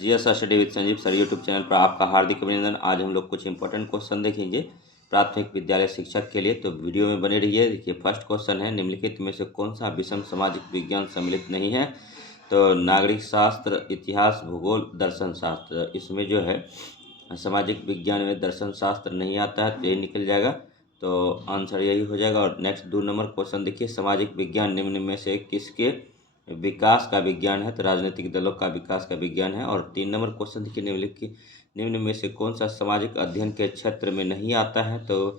GS study with Sanjeev sir YouTube channel पर आपका हार्दिक अभिनंदन। आज हम लोग कुछ इंपॉर्टेंट क्वेश्चन देखेंगे प्राथमिक विद्यालय शिक्षक के लिए, तो वीडियो में बने रहिए। देखिए फर्स्ट क्वेश्चन है, निम्नलिखित में से कौन सा विषम सामाजिक विज्ञान सम्मिलित नहीं है? तो नागरिक शास्त्र, इतिहास, भूगोल, दर्शन शास्त्र। इसमें जो है सामाजिक विज्ञान में दर्शन शास्त्र नहीं आता है, तो यही निकल जाएगा। तो आंसर यही हो जाएगा। और नेक्स्ट 2 नंबर क्वेश्चन देखिए, सामाजिक विज्ञान निम्न में से किसके विकास का विज्ञान है? तो राजनीतिक दलों का विकास का विज्ञान है। और 3 नंबर क्वेश्चन देखिए, निम्न में से कौन सा सामाजिक अध्ययन के क्षेत्र में नहीं आता है? तो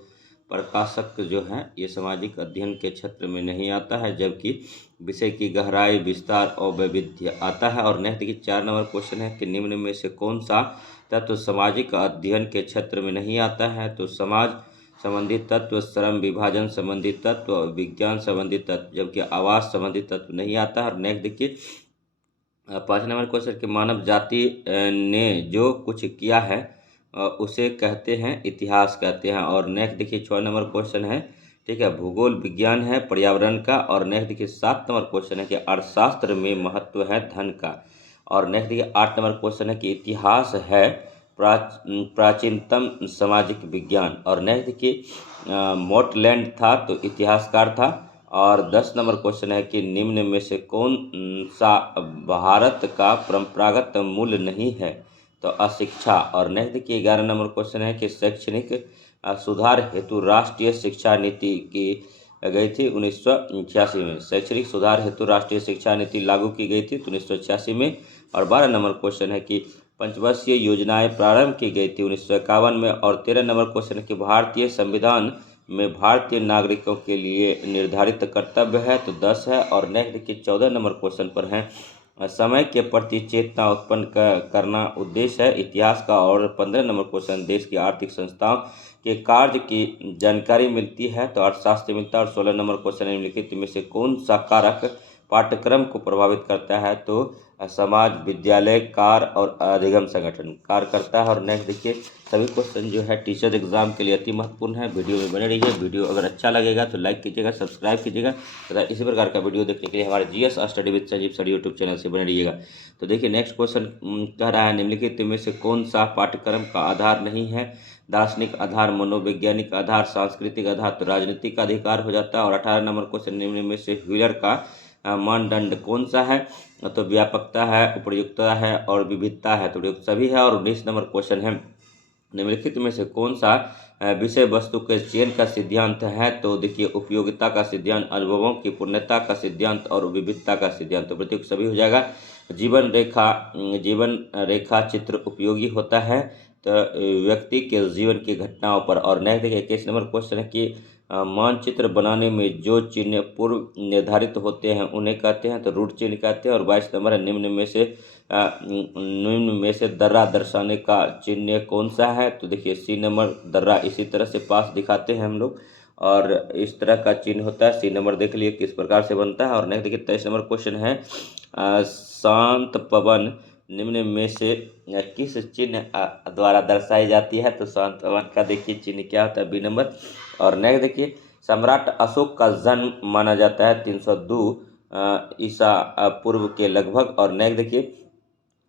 प्रकाशक जो है ये सामाजिक अध्ययन के क्षेत्र में नहीं आता है, जबकि विषय की गहराई, विस्तार और वैविध्य आता है। और नेक्स्ट देखिए 4 नंबर क्वेश्चन है कि निम्न में से कौन सा तत्व सामाजिक अध्ययन के क्षेत्र में नहीं आता है? तो समाज संबंधी तत्व, श्रम विभाजन संबंधी तत्व, विज्ञान संबंधी तत्व, जबकि आवास संबंधी तत्व नहीं आता है। और नेक्स्ट देखिए 5 नंबर क्वेश्चन कि मानव जाति ने जो कुछ किया है उसे कहते हैं इतिहास कहते हैं। और नेक्स्ट देखिए 6 नंबर क्वेश्चन है, ठीक है, भूगोल विज्ञान है पर्यावरण का। और नेक्स्ट देखिए 7 नंबर क्वेश्चन है कि अर्थशास्त्र में महत्व है धन का। और नेक्स्ट देखिए 8 नंबर क्वेश्चन है कि इतिहास है प्राचीनतम सामाजिक विज्ञान। और नेक्स्ट देखिए मोटलैंड था तो इतिहासकार था। और 10 नंबर क्वेश्चन है कि निम्न में से कौन सा भारत का परंपरागत मूल्य नहीं है? तो अशिक्षा। और नेक्स्ट देखिए 11 नंबर क्वेश्चन है कि शैक्षणिक सुधार हेतु राष्ट्रीय शिक्षा नीति की गई थी 1986 में। शैक्षणिक सुधार हेतु राष्ट्रीय शिक्षा नीति लागू की गई थी 1986 में। और 12 नंबर क्वेश्चन है कि पंचवर्षीय योजनाएं प्रारंभ की गई थी 1951 में। और 13 नंबर क्वेश्चन है कि भारतीय संविधान में भारतीय नागरिकों के लिए निर्धारित कर्तव्य है, तो 10 है। और नेक्स्ट देखिए 14 नंबर क्वेश्चन पर है, समय के प्रति चेतना उत्पन्न करना उद्देश्य है इतिहास का। और 15 नंबर क्वेश्चन, देश की आर्थिक संस्थाओं के कार्य की जानकारी मिलती है, तो अर्थशास्त्र मिलता है। और 16 नंबर क्वेश्चन निम्नलिखित में से कौन सा कारक पाठ्यक्रम को प्रभावित करता है? तो समाज, विद्यालय, कार्य और अधिगम संगठन कार्य करता है। और नेक्स्ट देखिए सभी क्वेश्चन जो है टीचर एग्जाम के लिए अति महत्वपूर्ण है। वीडियो में बने रहिए। वीडियो अगर अच्छा लगेगा तो लाइक कीजिएगा, सब्सक्राइब कीजिएगा तथा इसी प्रकार का वीडियो देखने के लिए हमारे GS study with Sanjeev sir YouTube channel से बने रहिएगा। तो देखिए नेक्स्ट क्वेश्चन कह रहा है, निम्नलिखित में से कौन सा पाठ्यक्रम का आधार नहीं है? दार्शनिक आधार, मनोवैज्ञानिक आधार, सांस्कृतिक आधार, तो राजनीतिक अधिकार हो जाता है। और 18 नंबर क्वेश्चन, निम्न में से व्हीलर का मानदंड कौन सा है? तो व्यापकता है, उपयुक्तता है और विविधता है, तो सभी है। और 19 नंबर क्वेश्चन है, निम्नलिखित में से कौन सा विषय वस्तु के चयन का सिद्धांत है? तो देखिए उपयोगिता का सिद्धांत, अनुभवों की पूर्णता का सिद्धांत और विविधता का सिद्धांत, तो प्रत्येक सभी हो जाएगा। जीवन रेखा चित्र उपयोगी होता है तो व्यक्ति के जीवन की घटनाओं पर। और नेक्स्ट देखिए 21 नंबर क्वेश्चन है कि मानचित्र बनाने में जो चिन्ह पूर्व निर्धारित होते हैं उन्हें कहते हैं, तो रूट चिन्ह कहते हैं। और 22 नंबर है, निम्न में से दर्रा दर्शाने का चिन्ह कौन सा है? तो देखिए सी नंबर दर्रा, इसी तरह से पास दिखाते हैं हम लोग और इस तरह का चिन्ह होता है। सी नंबर देख लिए किस प्रकार से बनता है। और नेक्स्ट देखिए 23 नंबर क्वेश्चन है, शांत पवन निम्न में से किस चिन्ह द्वारा दर्शाई जाती है? तो शांत पवन का देखिए चिन्ह क्या होता है, बी नंबर। और नेक्स्ट देखिए सम्राट अशोक का जन्म माना जाता है 302 ईसा पूर्व के लगभग। और नेक्स्ट देखिए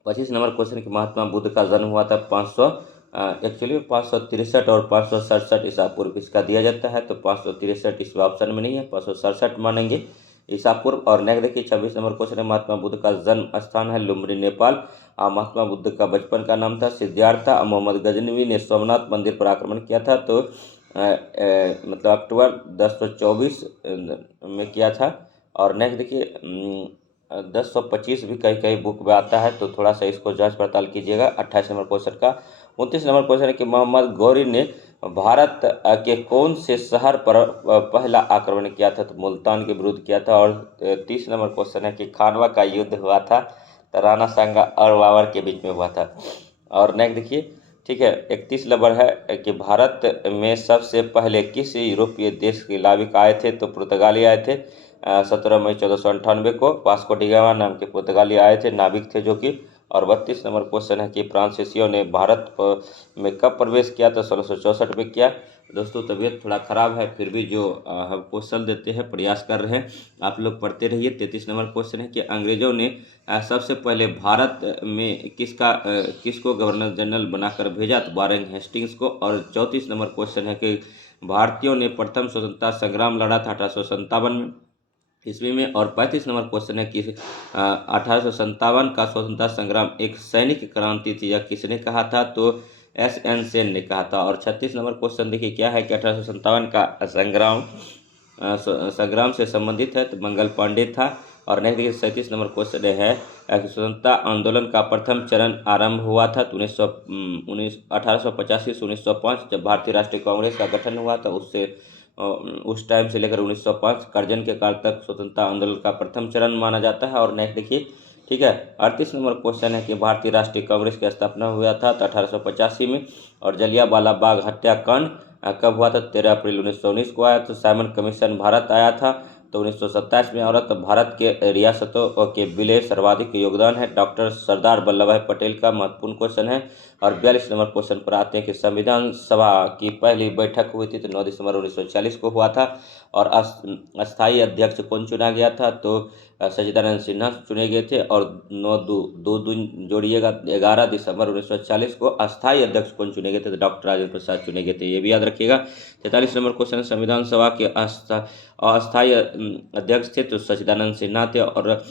25 नंबर क्वेश्चन कि महात्मा बुद्ध का जन्म हुआ था 563 और 567 ईसा पूर्व इसका दिया जाता है, तो 563 इस ऑप्शन में नहीं है, 567 मानेंगे ईसा पूर्व। और नेक्स्ट देखिए 26 नंबर क्वेश्चन है, महात्मा बुद्ध का जन्म स्थान है लुम्बिनी नेपाल। महात्मा बुद्ध का बचपन का नाम था सिद्धार्थ। मोहम्मद गजनवी ने सोमनाथ मंदिर पर आक्रमण किया था, तो मतलब अक्टूबर 1024 में किया था। और नेक्स्ट देखिए 1025 भी कहीं कहीं बुक में आता है, तो थोड़ा सा इसको जांच पड़ताल कीजिएगा। 28 नंबर क्वेश्चन का 29 नंबर क्वेश्चन है कि मोहम्मद गौरी ने भारत के कौन से शहर पर पहला आक्रमण किया था? तो मुल्तान के विरुद्ध किया था। और 30 नंबर क्वेश्चन है कि खानवा का युद्ध हुआ था तो राणा सांगा और बाबर के बीच में हुआ था। और नेक्स्ट देखिए, ठीक है, 31 नंबर है कि भारत में सबसे पहले किस यूरोपीय देश के नाविक आए थे? तो पुर्तगाली आए थे 17 मई 1498 को। वास्को डी गामा नाम के पुर्तगाली आए थे, नाविक थे जो कि। और 32 नंबर क्वेश्चन है कि फ्रांसीसियों ने भारत में कब प्रवेश किया? तो 1664 में किया। दोस्तों तबीयत थोड़ा ख़राब है, फिर भी जो हम क्वेश्चन देते हैं प्रयास कर रहे हैं, आप लोग पढ़ते रहिए। 33 नंबर क्वेश्चन है कि अंग्रेज़ों ने सबसे पहले भारत में किसको गवर्नर जनरल बनाकर भेजा, तो वारेन हेस्टिंग्स को। और 34 नंबर क्वेश्चन है कि भारतीयों ने प्रथम स्वतंत्रता संग्राम लड़ा था 1857 में ईस्वी में। और 35 नंबर क्वेश्चन है कि 1857 का स्वतंत्रता संग्राम एक सैनिक क्रांति थी, यह किसने कहा था, तो एस.एन. सेन ने कहा था। और 36 नंबर क्वेश्चन देखिए क्या है कि 1857 का संग्राम से संबंधित है, तो मंगल पांडे था। और नेक्स्ट देखिए 37 नंबर क्वेश्चन है कि स्वतंत्रता आंदोलन का प्रथम चरण आरंभ हुआ था तो 1885 से 1905 जब भारतीय राष्ट्रीय कांग्रेस का गठन हुआ था, उस टाइम से लेकर 1905 करजन के काल तक स्वतंत्रता आंदोलन का प्रथम चरण माना जाता है। और नेक्स्ट देखिए, ठीक है, 38 नंबर क्वेश्चन है कि भारतीय राष्ट्रीय कांग्रेस की स्थापना हुआ था तो 1885 में। और जलियांवाला बाग हत्याकांड कब हुआ था, 13 अप्रैल 1919 को आया। तो साइमन कमीशन भारत आया था तो 1927 में। और तो भारत के रियासतों के विलय सर्वाधिक योगदान है, डॉक्टर सरदार वल्लभ भाई पटेल का महत्वपूर्ण क्वेश्चन है। और 42 नंबर क्वेश्चन पर आते हैं कि संविधान सभा की पहली बैठक हुई थी तो 9 दिसंबर 1940 को हुआ था। और अस्थायी अध्यक्ष कौन चुना गया था, तो सच्चिदानंद सिन्हा चुने गए थे। और 9 दिन जोड़िएगा, 11 दिसंबर 1940 को अस्थायी अध्यक्ष कौन चुने गए थे, तो डॉक्टर राजेंद्र प्रसाद चुने गए थे, ये भी याद रखिएगा। 43 नंबर क्वेश्चन, संविधान सभा के अस्थायी अध्यक्ष थे तो सच्चिदानंद सिन्हा थे। और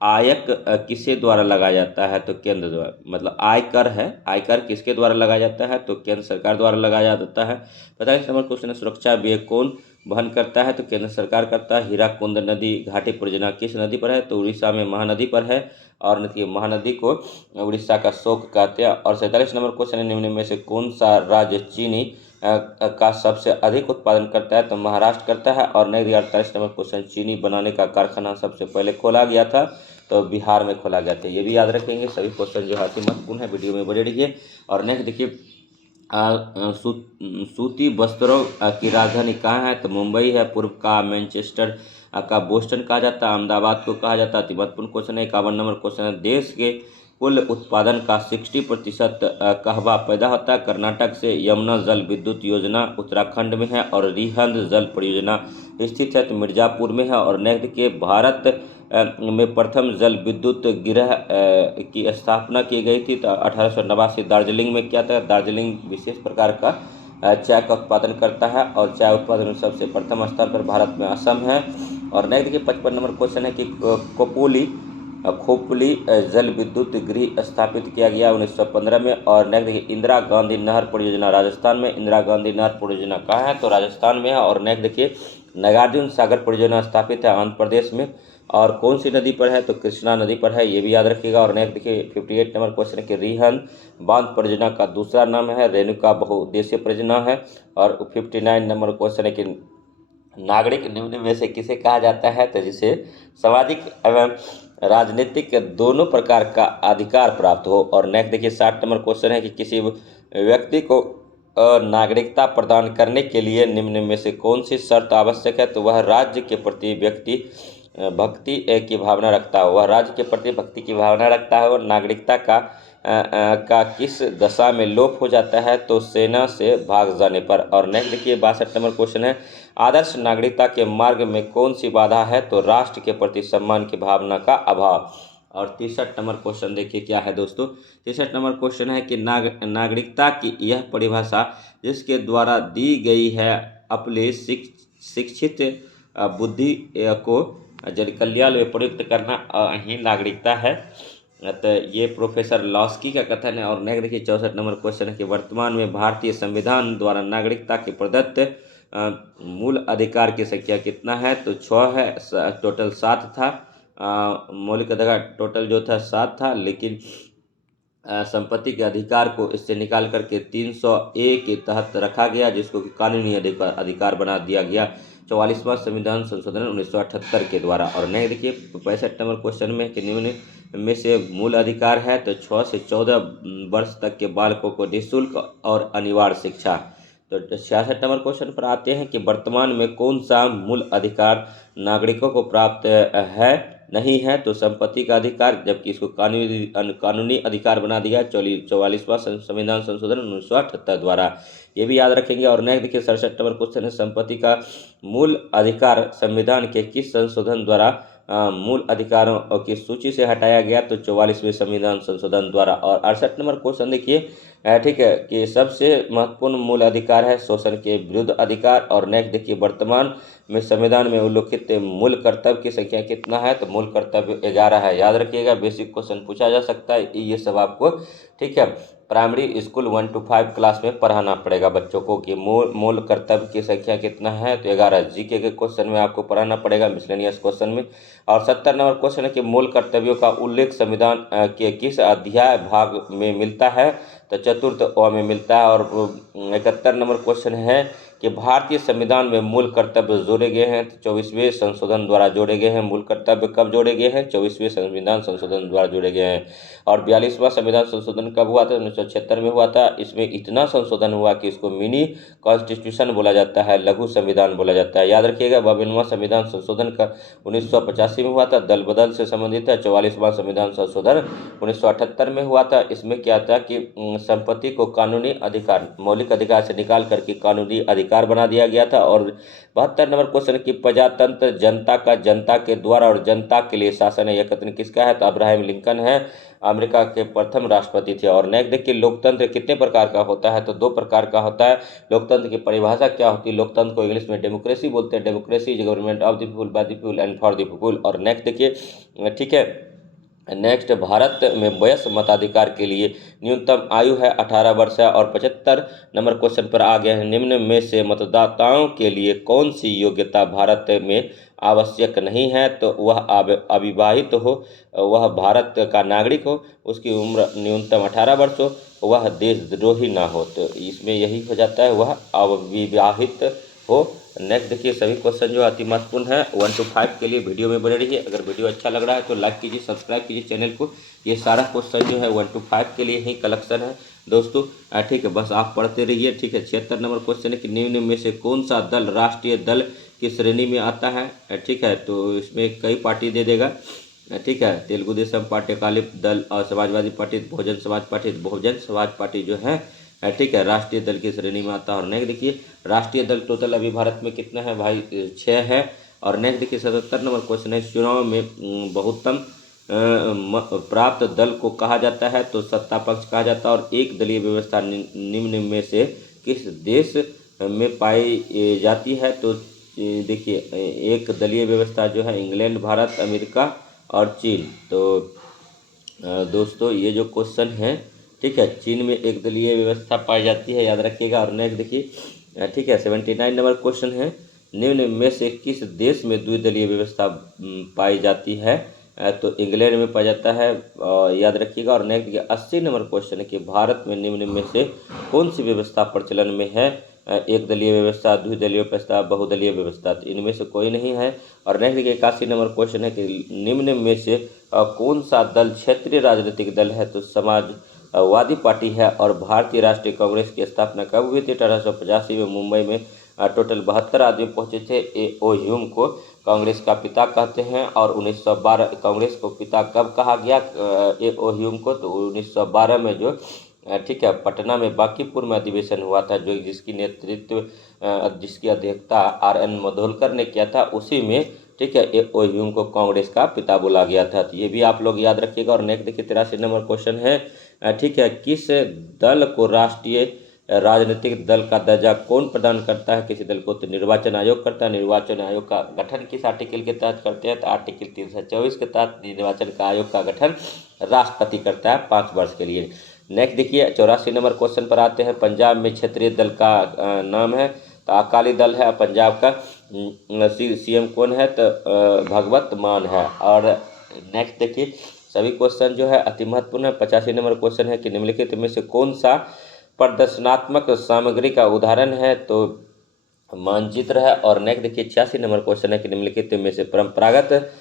आयक किसे द्वारा लगाया जाता है, तो केंद्र द्वारा, मतलब आयकर है, आयकर किसके द्वारा लगाया जाता है, तो केंद्र सरकार द्वारा लगाया जाता है। 45 नंबर क्वेश्चन है, सुरक्षा व्यय कौन वहन करता है, तो केंद्र सरकार करता है। हीराकुंड नदी घाटी परियोजना किस नदी पर है, तो उड़ीसा में महानदी पर है। और देखिए महानदी को उड़ीसा का शोक कहते हैं। और 47 नंबर क्वेश्चन है, निम्न में से कौन सा राज्य चीनी का सबसे अधिक उत्पादन करता है, तो महाराष्ट्र करता है। और नेक्स्ट 48 नंबर क्वेश्चन, चीनी बनाने का कारखाना सबसे पहले खोला गया था तो बिहार में खोला गया था, ये भी याद रखेंगे। सभी क्वेश्चन जो है अति महत्वपूर्ण है, वीडियो में बने रहिए। और नेक्स्ट देखिए, सूती वस्त्रों की राजधानी कहाँ है, तो मुंबई है। पूर्व का मैनचेस्टर का बोस्टन कहा जाता है, अहमदाबाद को कहा जाता है। अति महत्वपूर्ण क्वेश्चन है। 51 नंबर क्वेश्चन है, देश के कुल उत्पादन का 60% कहवा पैदा होता है, कर्नाटक से। यमुना जल विद्युत योजना उत्तराखंड में है। और रिहंद जल परियोजना स्थित है तो मिर्जापुर में है। और नेक्स्ट के भारत में प्रथम जल विद्युत गृह की स्थापना की गई थी तो 1889 दार्जिलिंग में किया था। दार्जिलिंग विशेष प्रकार का चाय का उत्पादन करता है और चाय उत्पादन में सबसे प्रथम स्थान पर भारत में असम है। और नेक्स्ट देखिए 55 नंबर क्वेश्चन है कि खोपली जल विद्युत गृह स्थापित किया गया 1915 में। और नेक्स्ट देखिए, इंदिरा गांधी नहर परियोजना राजस्थान में। इंदिरा गांधी नहर परियोजना कहाँ है, तो राजस्थान में है। और नेक्स्ट देखिए, नागार्जुन सागर परियोजना स्थापित है आंध्र प्रदेश में। और कौन सी नदी पर है, तो कृष्णा नदी पर है, ये भी याद रखिएगा। और नेक्स्ट देखिए 58 नंबर क्वेश्चन है कि रिहंद बांध परियोजना का दूसरा नाम है रेणुका बहुउद्देशीय परियोजना है। और 59 नंबर क्वेश्चन है कि नागरिक निम्न में से किसे कहा जाता है, तो जिसे सामाजिक एवं राजनीतिक दोनों प्रकार का अधिकार प्राप्त हो। और नेक्स्ट देखिए 60 नंबर क्वेश्चन है कि किसी व्यक्ति को नागरिकता प्रदान करने के लिए निम्न में से कौन सी शर्त आवश्यक है, तो वह राज्य के प्रति व्यक्ति भक्ति की भावना रखता है, वह राज्य के प्रति भक्ति की भावना रखता है। और नागरिकता का किस दशा में लोप हो जाता है, तो सेना से भाग जाने पर। और नेक्स्ट देखिए 62 नंबर क्वेश्चन है, आदर्श नागरिकता के मार्ग में कौन सी बाधा है, तो राष्ट्र के प्रति सम्मान की भावना का अभाव। और 63 नंबर क्वेश्चन देखिए क्या है दोस्तों, 63 नंबर क्वेश्चन है कि नागरिकता की यह परिभाषा जिसके द्वारा दी गई है अपने शिक्षित बुद्धि को जन कल्याण में प्रयुक्त करना ही नागरिकता है, तो ये प्रोफेसर लॉस्की का कथन है। और नेक्स्ट देखिए 64 नंबर क्वेश्चन है कि वर्तमान में भारतीय संविधान द्वारा नागरिकता के प्रदत्त मूल अधिकार की संख्या कितना है, तो 6 है, टोटल 7 था। मौलिक अधिकार टोटल जो था 7 था, लेकिन संपत्ति के अधिकार को इससे निकाल करके 300A के तहत रखा गया, जिसको कि कानूनी अधिकार बना दिया गया 44वां संविधान संशोधन 1978 के द्वारा। और नहीं देखिए 65 नंबर क्वेश्चन में कि निम्न में से मूल अधिकार है, तो 6 से 14 वर्ष तक के बालकों को निःशुल्क और अनिवार्य शिक्षा। तो 66 नंबर क्वेश्चन पर आते हैं कि वर्तमान में कौन सा मूल अधिकार नागरिकों को प्राप्त है, नहीं है तो संपत्ति का अधिकार, जबकि इसको कानूनी अधिकार बना दिया 44वां संविधान संशोधन 1978 द्वारा। ये भी याद रखेंगे। और नेक्स्ट देखिए 67 नंबर क्वेश्चन है, संपत्ति का मूल अधिकार संविधान के किस संशोधन द्वारा मूल अधिकारों की सूची से हटाया गया? तो 44वें संविधान संशोधन द्वारा। और 68 नंबर क्वेश्चन देखिए, ठीक है, कि सबसे महत्वपूर्ण मूल अधिकार है शोषण के विरुद्ध अधिकार। और नेक्स्ट देखिए, वर्तमान में संविधान में उल्लिखित मूल कर्तव्य की संख्या कितना है? तो मूल कर्तव्य 11 है। याद रखिएगा, बेसिक क्वेश्चन पूछा जा सकता है ये सब आपको, ठीक है, प्राइमरी स्कूल 1 to 5 क्लास में पढ़ाना पड़ेगा बच्चों को कि मूल कर्तव्य की संख्या कितना है? तो 11। जीके के क्वेश्चन में आपको पढ़ाना पड़ेगा, मिसलेनियस क्वेश्चन में। और 70 नंबर क्वेश्चन है कि मूल कर्तव्यों का उल्लेख संविधान के किस अध्याय भाग में मिलता है? तो चतुर्थ अ में मिलता है। और 71 नंबर क्वेश्चन है कि भारतीय संविधान में मूल कर्तव्य जोड़े गए हैं? तो 24वें संशोधन द्वारा जोड़े गए हैं। मूल कर्तव्य कब जोड़े गए हैं? 24वें संविधान संशोधन द्वारा जोड़े गए हैं। और 42वां संविधान संशोधन कब हुआ था? 1976 में हुआ था। इसमें इतना संशोधन हुआ कि इसको मिनी कॉन्स्टिट्यूशन बोला जाता है, लघु संविधान बोला जाता है। याद रखिएगा, 52वां संविधान संशोधन का 1985 में हुआ था, दल बदल से संबंधित है। 44वां संविधान संशोधन 1978 में हुआ था। इसमें क्या था कि संपत्ति को कानूनी अधिकार, मौलिक अधिकार से निकाल करके कानूनी अधिकार बना दिया गया था। और 72 नंबर क्वेश्चन की प्रजातंत्र जनता का, जनता के द्वारा और जनता के लिए शासन है, यह कथन किसका है? तो अब्राहम लिंकन है, अमेरिका के प्रथम राष्ट्रपति थे। और नेक्स्ट देखिए, लोकतंत्र कितने प्रकार का होता है? तो 2 प्रकार का होता है। लोकतंत्र की परिभाषा क्या होती है? लोकतंत्र को इंग्लिश में डेमोक्रेसी बोलते हैं। Democracy is government of the people, by the people and for the people. और नेक्स्ट देखिए, ठीक है, नेक्स्ट, भारत में वयस्क मताधिकार के लिए न्यूनतम आयु है 18 वर्ष है। और 75 नंबर क्वेश्चन पर आ गए हैं, निम्न में से मतदाताओं के लिए कौन सी योग्यता भारत में आवश्यक नहीं है? तो वह अविवाहित हो, वह भारत का नागरिक हो, उसकी उम्र न्यूनतम 18 वर्ष हो, वह देशद्रोही ना हो। तो इसमें यही हो जाता है, वह अविवाहित हो। नेक्स्ट देखिए, सभी क्वेश्चन जो अति महत्वपूर्ण है 1 to 5 के लिए वीडियो में बने रहिए। अगर वीडियो अच्छा लग रहा है तो लाइक कीजिए, सब्सक्राइब कीजिए चैनल को। ये सारा क्वेश्चन जो है 1 to 5 के लिए ही कलेक्शन है दोस्तों, ठीक है, बस आप पढ़ते रहिए, ठीक है। 76 नंबर क्वेश्चन है कि निम्न में से कौन सा दल राष्ट्रीय दल की श्रेणी में आता है? ठीक है, तो इसमें कई पार्टी दे देगा, ठीक है, तेलुगु देशम पार्टी, अकाली दल और समाजवादी पार्टी, बहुजन समाज पार्टी जो है, ठीक है, राष्ट्रीय दल की श्रेणी में आता है। और नेक्स्ट देखिए, राष्ट्रीय दल टोटल अभी भारत में कितना है भाई? 6 है। और नेक्स्ट देखिए 77 नंबर क्वेश्चन है, चुनाव में बहुमत प्राप्त दल को कहा जाता है? तो सत्ता पक्ष कहा जाता है। और एक दलीय व्यवस्था निम्न में से किस देश में पाई जाती है? तो देखिए, एक दलीय व्यवस्था जो है इंग्लैंड, भारत, अमेरिका और चीन। तो दोस्तों ये जो क्वेश्चन है, ठीक है, चीन में एक दलीय व्यवस्था पाई जाती है, याद रखिएगा। और नेक्स्ट देखिए, ठीक है, 79 नंबर क्वेश्चन है, निम्न में से किस देश में द्विदलीय व्यवस्था पाई जाती है? तो इंग्लैंड में पाया जाता है, याद रखिएगा। और नेक्स्ट देखिए 80 नंबर क्वेश्चन है कि भारत में निम्न में से कौन सी व्यवस्था प्रचलन में है? एक दलीय व्यवस्था, द्विदलीय व्यवस्था, बहुदलीय व्यवस्था। तो इनमें से कोई नहीं है। और नेक्स्ट देखिए 81 नंबर क्वेश्चन है कि निम्न में से कौन सा दल क्षेत्रीय राजनीतिक दल है? तो समाजवादी पार्टी है। और भारतीय राष्ट्रीय कांग्रेस की स्थापना कब हुई थी? 1885 में मुंबई में टोटल 72 आदमी पहुंचे थे। ए.ओ. ह्यूम को कांग्रेस का पिता कहते हैं। और 1912 कांग्रेस को पिता कब कहा गया ए.ओ. ह्यूम को? तो 1912 में जो, ठीक है, पटना में बांकीपुर में अधिवेशन हुआ था, जो जिसकी अध्यक्षता R.N. मधोलकर ने किया था, उसी में, ठीक है, ए.ओ. ह्यूम को कांग्रेस का पिता बोला गया था। तो ये भी आप लोग याद रखिएगा। और नेक्स्ट देखिए 83 नंबर क्वेश्चन है, ठीक है, किस दल को राष्ट्रीय राजनीतिक दल का दर्जा कौन प्रदान करता है किसी दल को? तो निर्वाचन आयोग करता है। निर्वाचन आयोग का गठन किस आर्टिकल के तहत करते हैं? तो आर्टिकल 324 के तहत निर्वाचन का आयोग का गठन राष्ट्रपति करता है 5 वर्ष के लिए। नेक्स्ट देखिए 84 नंबर क्वेश्चन पर आते हैं, पंजाब में क्षेत्रीय दल का नाम है? तो अकाली दल है। पंजाब का CM कौन है? तो भगवत मान है। और नेक्स्ट देखिए, सभी क्वेश्चन जो है अति महत्वपूर्ण है। 85 नंबर क्वेश्चन है कि निम्नलिखित में से कौन सा प्रदर्शनात्मक सामग्री का उदाहरण है? तो मानचित्र है। और नेक्स्ट देखिए 86 नंबर क्वेश्चन है कि निम्नलिखित में से परंपरागत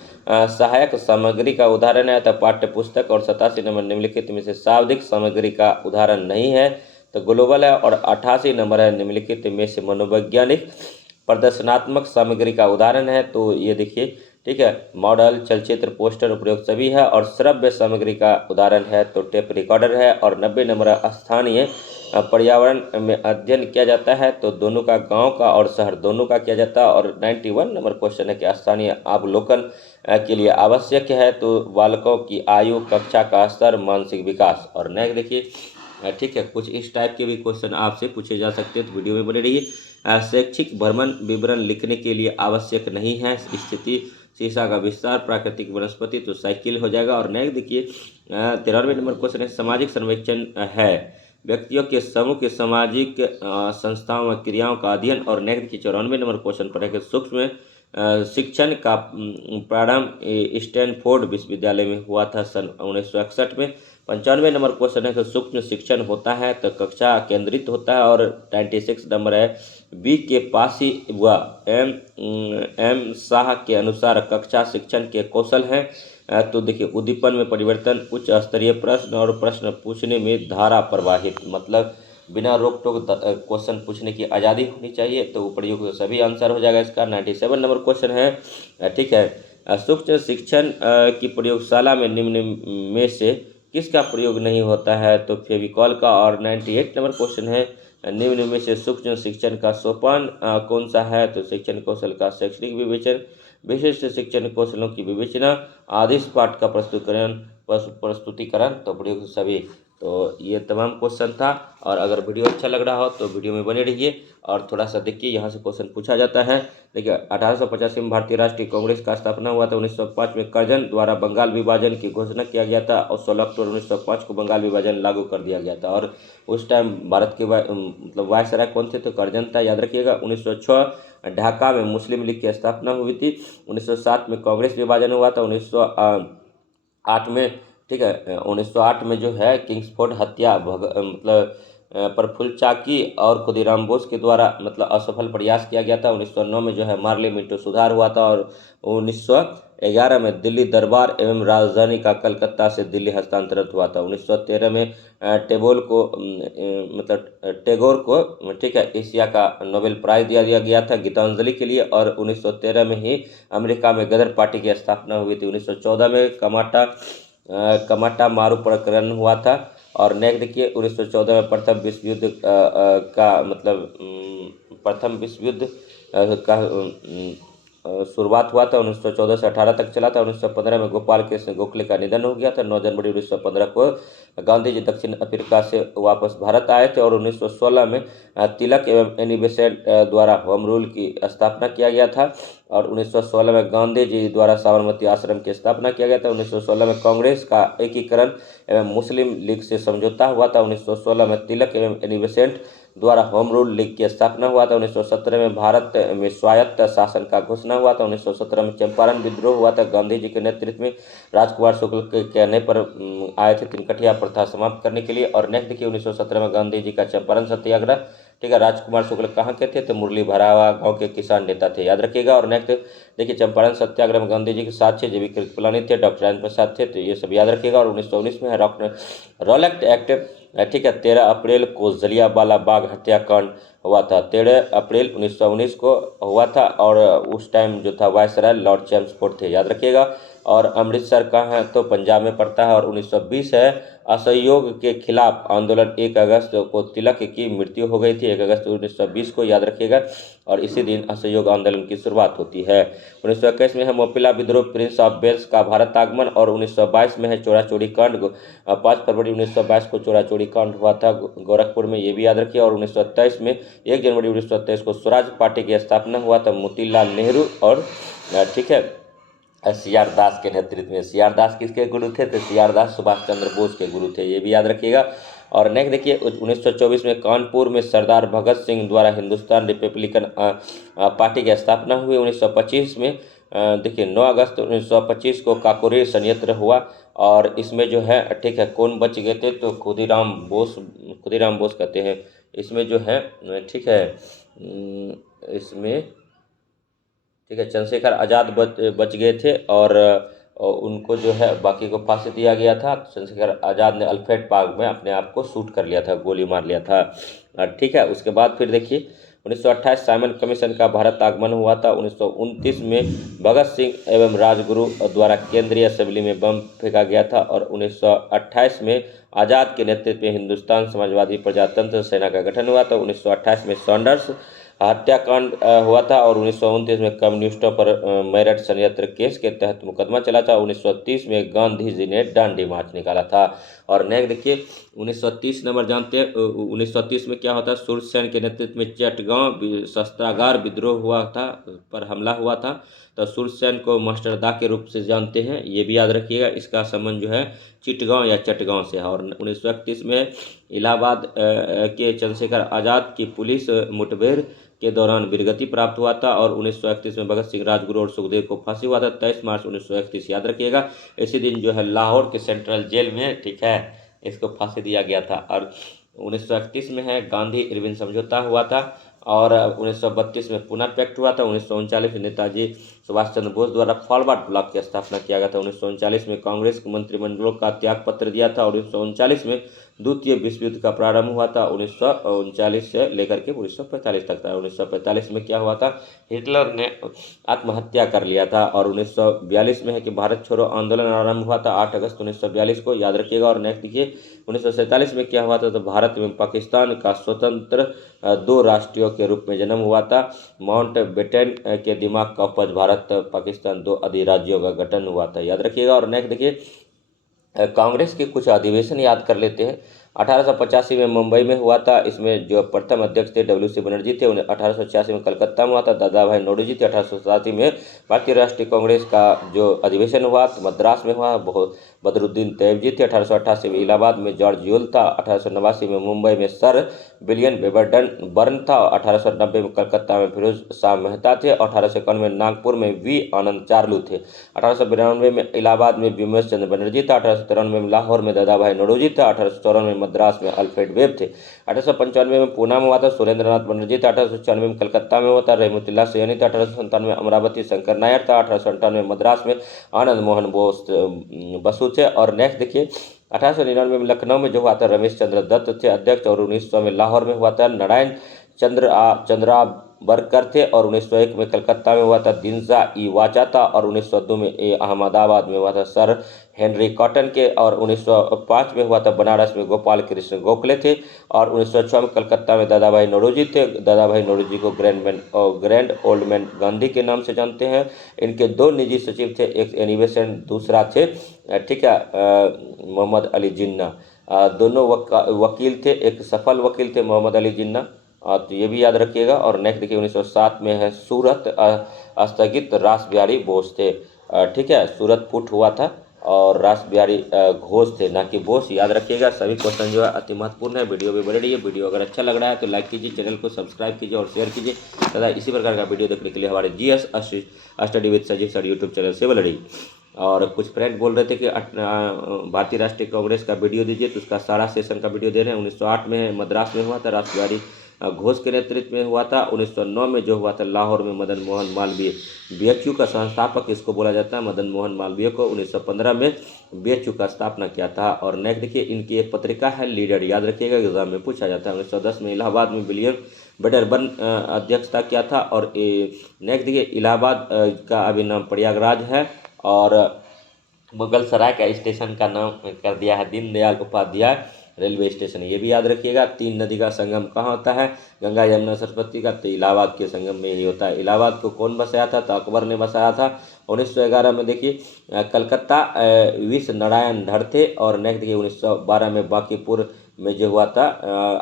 सहायक सामग्री का उदाहरण है? तो पाठ्य पुस्तक। और 87 नंबर, निम्नलिखित में से शाब्दिक सामग्री का उदाहरण नहीं है? तो ग्लोबल है। और 88 नंबर है, निम्नलिखित में से मनोवैज्ञानिक प्रदर्शनात्मक सामग्री का उदाहरण है? तो ये देखिए ठीक है। मॉडल, चलचित्र, पोस्टर उपयोग सभी है। और श्रव्य सामग्री का उदाहरण है तो टेप रिकॉर्डर है। और 90 नंबर स्थानीय पर्यावरण में अध्ययन किया जाता है तो दोनों का, गांव का और शहर दोनों का किया जाता है। और 91 नंबर क्वेश्चन है कि स्थानीय अवलोकन के लिए आवश्यक है तो बालकों की आयु, कक्षा का स्तर, मानसिक विकास। और नेक्स्ट देखिए, ठीक है, कुछ इस टाइप के भी क्वेश्चन आपसे पूछे जा सकते हैं तो वीडियो में बने रहिए। शैक्षिक भ्रमण विवरण लिखने के लिए आवश्यक नहीं है। स्थिति, शीशा का विस्तार, प्राकृतिक वनस्पति तो साइकिल हो जाएगा। और नेक्स्ट देखिए, 93 नंबर क्वेश्चन है, सामाजिक सर्वेक्षण है व्यक्तियों के समूह के सामाजिक संस्थाओं व क्रियाओं का अध्ययन। और नेक्स्ट देखिए 94 नंबर क्वेश्चन पर है कि सूक्ष्म शिक्षण का प्रारंभ स्टैनफोर्ड विश्वविद्यालय में हुआ था सन 1961 में। 95 नंबर क्वेश्चन है कि सूक्ष्म शिक्षण होता है तो कक्षा केंद्रित होता है। और 96 नंबर है, बी के पासी व एम शाह के अनुसार कक्षा शिक्षण के कौशल हैं। तो देखिए, उद्दीपन में परिवर्तन, उच्च स्तरीय प्रश्न और प्रश्न पूछने में धारा प्रवाहित, मतलब बिना रोक टोक क्वेश्चन पूछने की आज़ादी होनी चाहिए। तो उपयुक्त सभी आंसर हो जाएगा इसका। 97 नंबर क्वेश्चन है, ठीक है, सूक्ष्म शिक्षण की प्रयोगशाला में निम्न में से किसका प्रयोग नहीं होता है तो फेविकॉल का। और 98 नंबर क्वेश्चन है, निम्न में से सूक्ष्म शिक्षण का सोपान कौन सा है तो शिक्षण कौशल का शैक्षणिक विवेचन, विशिष्ट शिक्षण कौशलों की विवेचना, आदेश पाठ का प्रस्तुतिकरण तो प्रयोग सभी। तो ये तमाम क्वेश्चन था। और अगर वीडियो अच्छा लग रहा हो तो वीडियो में बने रहिए और थोड़ा सा देखिए, यहाँ से क्वेश्चन पूछा जाता है। देखिए, 1885 में भारतीय राष्ट्रीय कांग्रेस का स्थापना हुआ था। 1905 में कर्जन द्वारा बंगाल विभाजन की घोषणा किया गया था और 16 अक्टूबर 1905 को बंगाल विभाजन लागू कर दिया गया था। और उस टाइम भारत के मतलब वायसराय कौन थे तो कर्जन था, याद रखिएगा। 1906 ढाका में मुस्लिम लीग की स्थापना हुई थी। 1907 में कांग्रेस विभाजन हुआ था। 1908 में, ठीक है, 1908 में जो है किंग्सफोर्ड हत्या मतलब प्रफुल्ल चाकी और खुदीराम बोस के द्वारा मतलब असफल प्रयास किया गया था। 1909 में जो है मार्ले मिंटो सुधार हुआ था। और 1911 में दिल्ली दरबार एवं राजधानी का कलकत्ता से दिल्ली हस्तांतरित हुआ था। 1913 में टैगोर को, ठीक है, एशिया का नोबेल प्राइज दिया गया था गीतांजलि के लिए। और 1913 में ही अमेरिका में गदर पार्टी की स्थापना हुई थी। 1914 में कमाटा मारू प्रकरण हुआ था। और नेक्स्ट देखिए, 1914 में प्रथम विश्व युद्ध का मतलब प्रथम विश्व युद्ध का शुरुआत हुआ था। 1914 से 18 तक चला था। 1915 में गोपाल कृष्ण गोखले का निधन हो गया था। 9 जनवरी 1915 को गांधी जी दक्षिण अफ्रीका से वापस भारत आए थे। और 1916 में तिलक एवं एनी बेसेंट द्वारा होम रूल की स्थापना किया गया था। और 1916 में गांधी जी द्वारा साबरमती आश्रम की स्थापना किया गया था। 1916 में कांग्रेस का एकीकरण एवं मुस्लिम लीग से समझौता हुआ था। 1916 में तिलक एवं एनी बेसेंट द्वारा होम रूल लीग की स्थापना हुआ था। 1917 में भारत में स्वायत्त शासन का घोषणा हुआ था। 1917 में चंपारण विद्रोह हुआ था। गांधी जी के नेतृत्व में राजकुमार शुक्ल के कहने पर आए थे तिनकठिया प्रथा समाप्त करने के लिए। और नेक्स्ट देखिए, 1917 में गांधी जी का चंपारण सत्याग्रह, ठीक है। राजकुमार शुक्ल कहाँ के थे तो मुरली भरावा गांव के किसान नेता थे, याद रखिएगा। और नेक्स्ट देखिए, चंपारण सत्याग्रह में गांधी जी के साथ थे जेबी कृपलानी थे, डॉक्टर राजेंद्र प्रसाद थे, तो ये सब याद रखिएगा। और 1919 में है रॉलेक्ट एक्ट, ठीक है। 13 अप्रैल को जलियांवाला बाग हत्याकांड हुआ था। 13 अप्रैल 1919 को हुआ था। और उस टाइम जो था वायसराय लॉर्ड चैम्सफोर्ड थे, याद रखिएगा। और अमृतसर कहाँ है तो पंजाब में पड़ता है। और 1920 है, असहयोग के खिलाफ आंदोलन, 1 अगस्त को तिलक की मृत्यु हो गई थी, 1 अगस्त 1920 को, याद रखिएगा। और इसी दिन असहयोग आंदोलन की शुरुआत होती है। 1921 में है मोपिला विद्रोह, प्रिंस ऑफ वेल्स का भारत आगमन। और 1922 में है चोरा चोरी कांड, 5 फरवरी 1922 को चोरा चोरी कांड हुआ था गोरखपुर में, ये भी याद रखिए। और 1923 में 1 जनवरी 1923 को स्वराज पार्टी की स्थापना हुआ था मोतीलाल नेहरू और, ठीक है, सीआर दास के नेतृत्व में। सीआर दास किसके गुरु थे तो सीआर दास सुभाष चंद्र बोस के गुरु थे, ये भी याद रखिएगा। और नेक्स्ट देखिए, 1924 में कानपुर में सरदार भगत सिंह द्वारा हिंदुस्तान रिपब्लिकन पार्टी की स्थापना हुई। 1925 में देखिए 9 अगस्त 1925 को काकोरी संयंत्र हुआ। और इसमें जो है, ठीक है, कौन बच गए थे तो खुदीराम बोस कहते हैं इसमें जो है, ठीक है, इसमें, ठीक है, चंद्रशेखर आज़ाद बच गए थे। और उनको जो है बाकी को फांसी दिया गया था। चंद्रशेखर आज़ाद ने अल्फ्रेड पार्क में अपने आप को शूट कर लिया था, गोली मार लिया था, ठीक है। उसके बाद फिर देखिए 1928 साइमन कमीशन का भारत आगमन हुआ था। 1929 में भगत सिंह एवं राजगुरु द्वारा केंद्रीय असेंबली में बम फेंका गया था। और 1928 में आज़ाद के नेतृत्व में हिंदुस्तान समाजवादी प्रजातंत्र सेना का गठन हुआ था। 1928 में सॉन्डर्स हत्याकांड हुआ था। और 1929 में कम्युनिस्टों पर मेरठ षड्यंत्र केस के तहत मुकदमा चला था। 1930 में गांधी जी ने दांडी मार्च निकाला था। और नेक्स्ट देखिए 1930 नंबर जानते हैं 1930 में क्या होता है। सूरसेन के नेतृत्व में चटगांव शस्त्रागार विद्रोह हुआ था, पर हमला हुआ था। तो सूरसेन को मास्टरदा के रूप से जानते हैं, ये भी याद रखिएगा। इसका संबंध जो है चिटगांव या चटगांव से है। और 1931 में इलाहाबाद के चंद्रशेखर आज़ाद की पुलिस मुठभेड़ के दौरान वीरगति प्राप्त हुआ था। और 1931 में भगत सिंह, राजगुरु और सुखदेव को फांसी हुआ था। 23 मार्च 1931 याद रखिएगा। इसी दिन जो है लाहौर के सेंट्रल जेल में, ठीक है, इसको फांसी दिया गया था। और 1931 में है गांधी इरविन समझौता हुआ था। और 1932 में पुणे पैक्ट हुआ था। 1939 में नेताजी सुभाष चंद्र बोस द्वारा फॉरवर्ड ब्लॉक की स्थापना किया गया था। 1939 में कांग्रेस के मंत्रिमंडलों का त्याग पत्र दिया था। और 1939 में द्वितीय विश्व युद्ध का प्रारंभ हुआ था। 1939 से लेकर के 1945 तक था। 1945 में क्या हुआ था, हिटलर ने आत्महत्या कर लिया था। और 1942 में है कि भारत छोड़ो आंदोलन आरंभ हुआ था 8 अगस्त 1942 को, याद रखिएगा। और नेक्स्ट देखिए 1947 में क्या हुआ था, तो भारत में पाकिस्तान का स्वतंत्र दो राष्ट्रीयों के रूप में जन्म हुआ था। माउंट बेटन के दिमाग का उपज भारत पाकिस्तान दो अधिराज्यों का गठन हुआ था, याद रखिएगा। और नेक्स्ट देखिए कांग्रेस के कुछ अधिवेशन याद कर लेते हैं। 1885 में मुंबई में हुआ था। इसमें जो प्रथम अध्यक्ष थे WC बनर्जी थे। उन्हें 1886 में कलकत्ता में हुआ था। दादा भाई नौरोजी थे। 1887 में भारतीय राष्ट्रीय कांग्रेस का जो अधिवेशन हुआ तो मद्रास में हुआ। बदरुद्दीन तैयब थे। 1888 में इलाहाबाद में जॉर्ज यूल था। 1889 में मुंबई में सर विलियम बेबरडन बर्न था। 1890 में कलकत्ता में फिरोज शाह मेहता थे। 1891 में नागपुर में वी आनंद चार्लू थे। 1892 में इलाहाबाद में बिमलेश चंद्र बनर्जी था। 1893 में लाहौर में दादा भाई नौरोजी था। 1894 में मद्रास में अल्फ्रेड वेब थे। 1895 में पूना में हुआ था सुरेंद्र नाथ बनर्जी था। 1896 में कलकत्ता में हुआ था रहमतुल्लाह सैनी था। 1897 में अमरावती शंकर नायर था। 1898 में मद्रास में आनंद मोहन बसु थे। और नेक्स्ट देखिए 1899 में लखनऊ में जो हुआ था रमेश चंद्र दत्त थे अध्यक्ष। और 1900 में लाहौर में हुआ था नारायण चंद्रा बरकर थे। और 1901 में कलकत्ता में हुआ था दिनजा ई वाचा था। और 1902 में अहमदाबाद में हुआ था सर हेनरी कॉटन के। और 1905 में हुआ था बनारस में गोपाल कृष्ण गोखले थे। और 1906 में कलकत्ता में दादा भाई नौरोजी थे। दादा भाई नौरोजी को ग्रैंड ओल्ड मैन गांधी के नाम से जानते हैं। इनके दो निजी सचिव थे, एक एनी बेसेंट, दूसरा थे, ठीक है, मोहम्मद अली जिन्ना। दोनों वकील थे, एक सफल वकील थे मोहम्मद अली जिन्ना, तो ये भी याद रखिएगा। और नेक्स्ट देखिए 1907 में है सूरत स्थगित रास बिहारी बोस थे, ठीक है, सूरत पुट हुआ था। और रास बिहारी घोष थे, ना कि बोस, याद रखिएगा। सभी क्वेश्चन जो है अति महत्वपूर्ण है। वीडियो भी बने रही है। वीडियो अगर अच्छा लग रहा है तो लाइक कीजिए, चैनल को सब्सक्राइब कीजिए और शेयर कीजिए तथा इसी प्रकार का वीडियो देखने के लिए हमारे GS study with Sanjeev sir YouTube channel से बने रही। और कुछ फ्रेंड बोल रहे थे कि भारतीय राष्ट्रीय कांग्रेस का वीडियो दीजिए, तो उसका सारा सेशन का वीडियो दे रहे हैं। 1908 में मद्रास में हुआ था, रास बिहारी घोष के नेतृत्व में हुआ था। 1909 में जो हुआ था लाहौर में मदन मोहन मालवीय BHU का संस्थापक इसको बोला जाता है, मदन मोहन मालवीय को। 1915 में BHU का स्थापना किया था। और नेक्स्ट देखिए इनकी एक पत्रिका है लीडर, याद रखिएगा, एग्जाम में पूछा जाता है। 1910 में इलाहाबाद में विलियम बेटरबर्न अध्यक्षता किया था। और नेक्स्ट देखिए इलाहाबाद का अभी नाम प्रयागराज है। और मुगल सराय का स्टेशन का नाम कर दिया है दीनदयाल उपाध्याय रेलवे स्टेशन, ये भी याद रखिएगा। तीन नदी का संगम कहाँ होता है, गंगा यमुना सरस्वती का, तो इलाहाबाद के संगम में ही होता है। इलाहाबाद को कौन बसाया था, तो अकबर ने बसाया था। 1911 में देखिए कलकत्ता विश्व नारायण धर थे। और नेक्स्ट देखिए 1912 में बांकीपुर में जो हुआ था